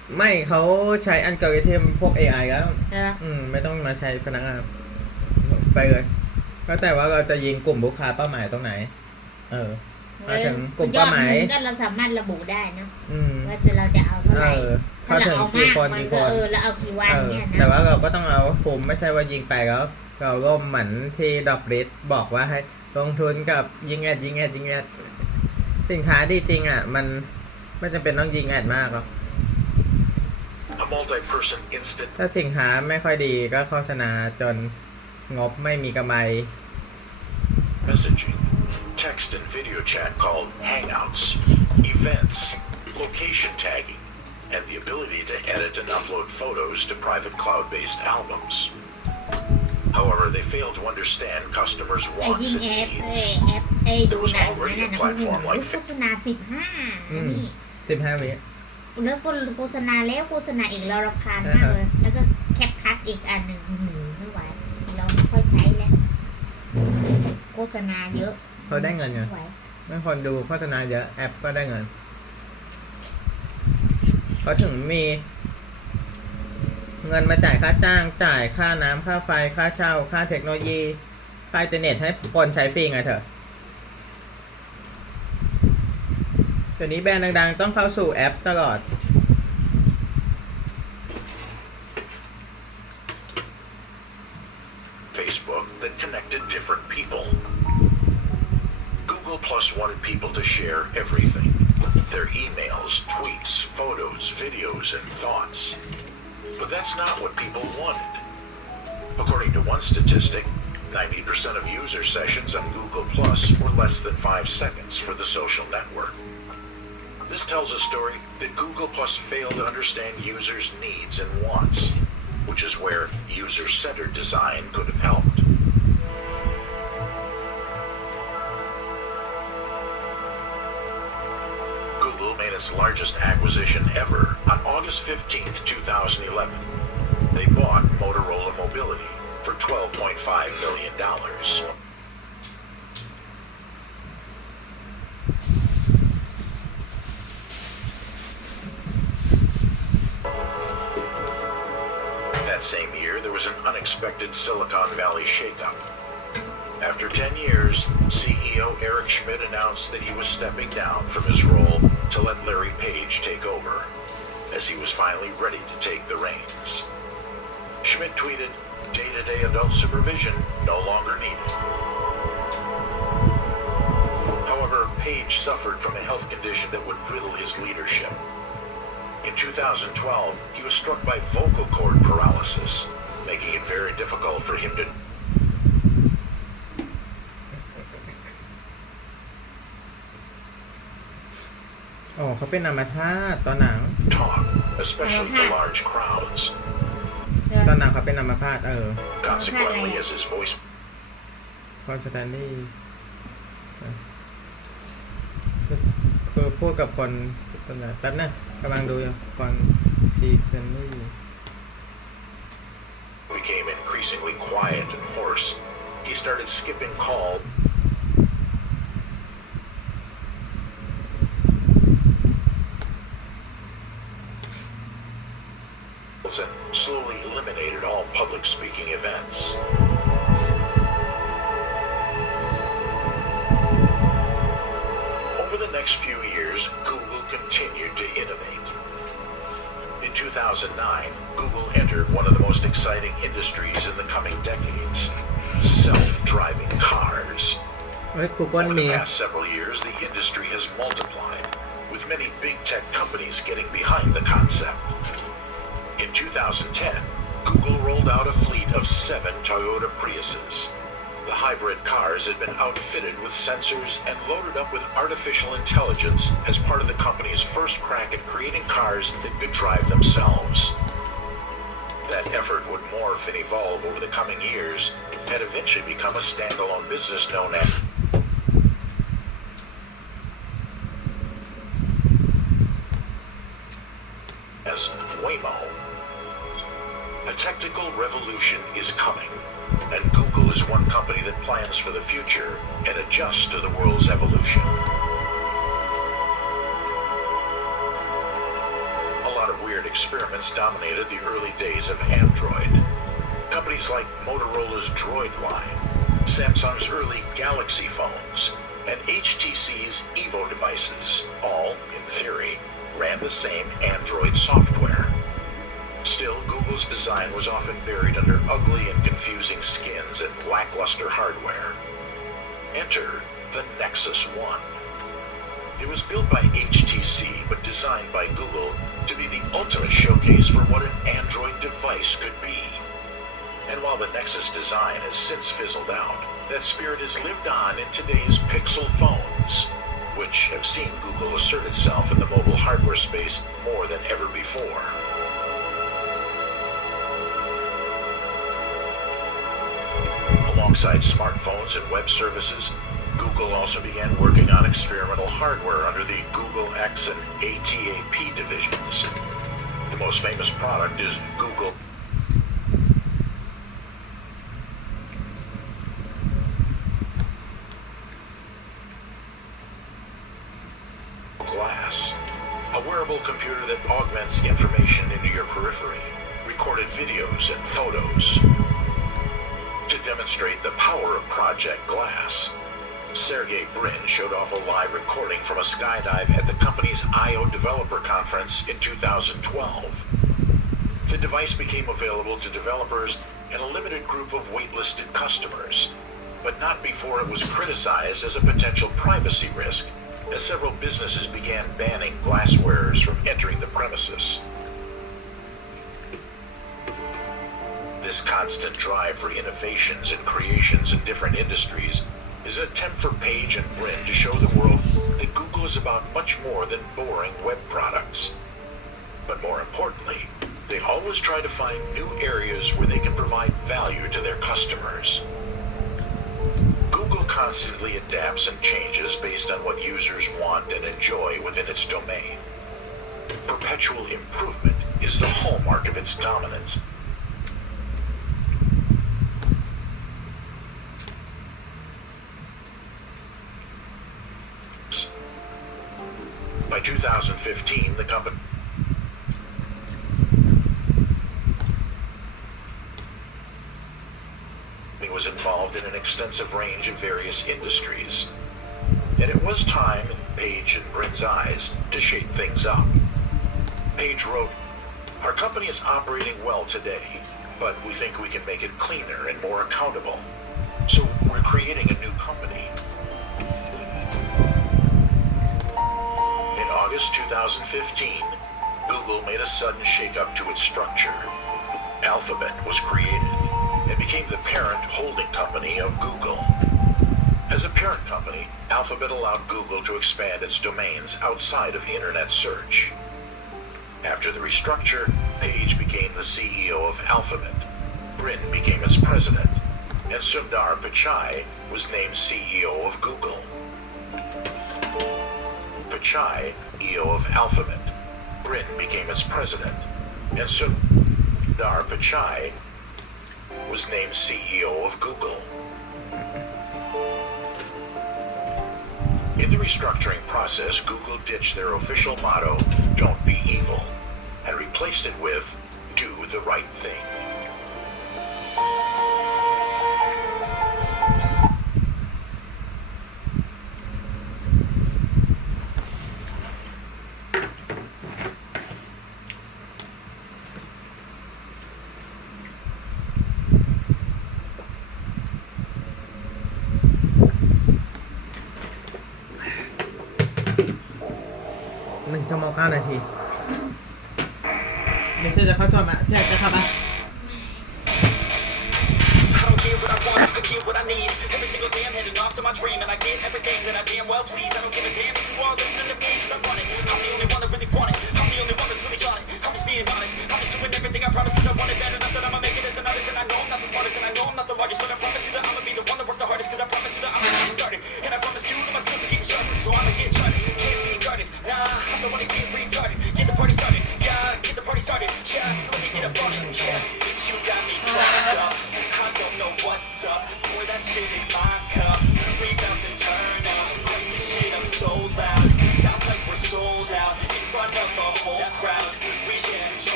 ไม่เขาใช้อัลกอริทึมพวก AI แล้วไม่ต้องมาใช้พนักงานไปเลยก็แต่ว่าเราจะยิงกลุ่มลูกค้าเป้าหมายตรงไหนมาถึงกลุ่มเป้าหมายก็เราสามารถระบุได้นะว่าเราจะเอาเท่าไหร่ถ้าเราเอากี่คนแล้วเอากี่วันเนี่ยนะแต่ว่าเราก็ต้องเอาคุมไม่ใช่ว่ายิงไปแล้วเราล่มเหมือนที่ดอกริดบอกว่าให้ลงทุนกับยิงแอดสินค้าดีจริงมันไม่จำเป็นต้องยิงแอดมากหรอกถ้าสินค้าไม่ค่อยดีก็โฆษณาจนงบไม่มีกำไร Messaging, text and video chat called Hangouts, events, location tagging, and the ability to edit and upload photos to private cloud-based albums. However, they fail to understand customers' wants and needs. There was already a platform like โฆษณา15วิแล้วก็โฆษณาแล้วโฆษณาอีกเรารำคาญมากเลยแล้วก็แคปคัทอีกอันหนึ่งไม่ไหวเราไม่ค่อยใช้แล้วโฆษณาเยอะเขาได้เงินไงเมื่อคนดูโฆษณาเยอะแอปก็ได้เงินเขาถึงมีเงินมาจ่ายค่าจ้างจ่ายค่าน้ำค่าไฟค่าเช่าค่าเทคโนโลยีค่าอินเทอร์เน็ตให้คนใช้ฟรีไงเถอะตัวนี้แบรนด์ดังๆต้องเข้าสู่แอปตลอดFacebook that connected different people. Google Plus wanted people to share everything. Their emails, tweets, photos, videos, and thoughts. But that's not what people wanted. According to one statistic, 90% of user sessions on Google Plus were less than 5 seconds for the social network. This tells a story that Google Plus failed to understand users' needs and wants, which is where user-centered design could have helped. Google made its largest acquisition ever on August 15, 2011. They bought Motorola Mobility for $12.5 million. That same year, there was an unexpected Silicon Valley shakeup. After 10 years, CEO Eric Schmidt announced that he was stepping down from his role to let Larry Page take over, as he was finally ready to take the reins. Schmidt tweeted, "Day-to-day adult supervision no longer needed." However, Page suffered from a health condition that would riddle his leadership. In 2012, he was struck by vocal cord paralysis, making it very difficult for him toเขาเป็นอัมพาตตอนหนัง talk, especially to large crowds. ตอนหนังเขาเป็นอัมพาตConsequently, as his voice คอนสแตนลี่คือพูดกับคนแป๊บนะกำลังดูคอนซีเซนลี่ became increasingly quiet and hoarse. He started skipping calls and slowly eliminated all public speaking events. Over the next few years, Google continued to innovate. In 2009, Google entered one of the most exciting industries in the coming decades, self-driving cars. Over the past several years, the industry has multiplied, with many big tech companies getting behind the concept. In 2010, Google rolled out a fleet of 7 Toyota Priuses. The hybrid cars had been outfitted with sensors and loaded up with artificial intelligence as part of the company's first crack at creating cars that could drive themselves. That effort would morph and evolve over the coming years and eventually become a standalone business known as Waymo. A technical revolution is coming, and Google is one company that plans for the future and adjusts to the world's evolution. A lot of weird experiments dominated the early days of Android. Companies like Motorola's Droid line, Samsung's early Galaxy phones, and HTC's Evo devices, all, in theory, ran the same Android software. Still, Google's design was often buried under ugly and confusing skins and lackluster hardware. Enter the Nexus One. It was built by HTC, but designed by Google to be the ultimate showcase for what an Android device could be. And while the Nexus design has since fizzled out, that spirit has lived on in today's Pixel phones, which have seen Google assert itself in the mobile hardware space more than ever before. Alongside smartphones and web services, Google also began working on experimental hardware under the Google X and ATAP divisions. The most famous product is Google Glass, a wearable computer that augments information into your periphery, recorded videos and photos. To demonstrate the power of Project Glass, Sergey Brin showed off a live recording from a skydive at the company's I/O Developer Conference in 2012. The device became available to developers and a limited group of waitlisted customers, but not before it was criticized as a potential privacy risk, as several businesses began banning glass wearers from entering the premises. This constant drive for innovations and creations in different industries is an attempt for Page and Brin to show the world that Google is about much more than boring web products. But more importantly, they always try to find new areas where they can provide value to their customers. Google constantly adapts and changes based on what users want and enjoy within its domain. Perpetual improvement is the hallmark of its dominance. By 2015, the company was involved in an extensive range of various industries. And it was time, in Page and Brin's eyes, to shake things up. Page wrote, "Our company is operating well today, but we think we can make it cleaner and more accountable. So we're creating a new company." In August 2015, Google made a sudden shake-up to its structure. Alphabet was created and became the parent holding company of Google. As a parent company, Alphabet allowed Google to expand its domains outside of internet search. After the restructure, Page became the CEO of Alphabet, Brin became its president, and Sundar Pichai was named CEO of Google. Pichai, CEO of Alphabet, Brin became its president, and Sundar Pichai was named CEO of Google. In the restructuring process, Google ditched their official motto, "Don't be evil," and replaced it with, "Do the right thing."1 ชั่วโมง 9 นาทีเดี๋ยวจะเข้าชมอ่ะเทปจะเข้าปะSold out in front of the whole crowd. We just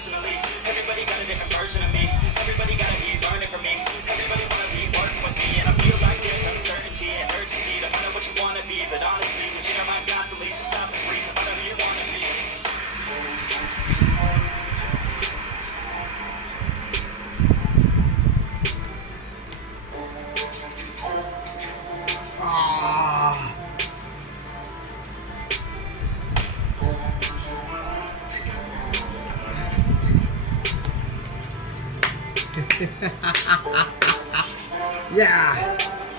personally. Everybody got a different version of me. Everybody gotta be learning from me. Everybody wanna be working with me. And I feel like there's uncertainty and urgency to find out what you wanna be. But honestly, we change our minds constantly, so stop and breathe and whatever you wanna be. Yeah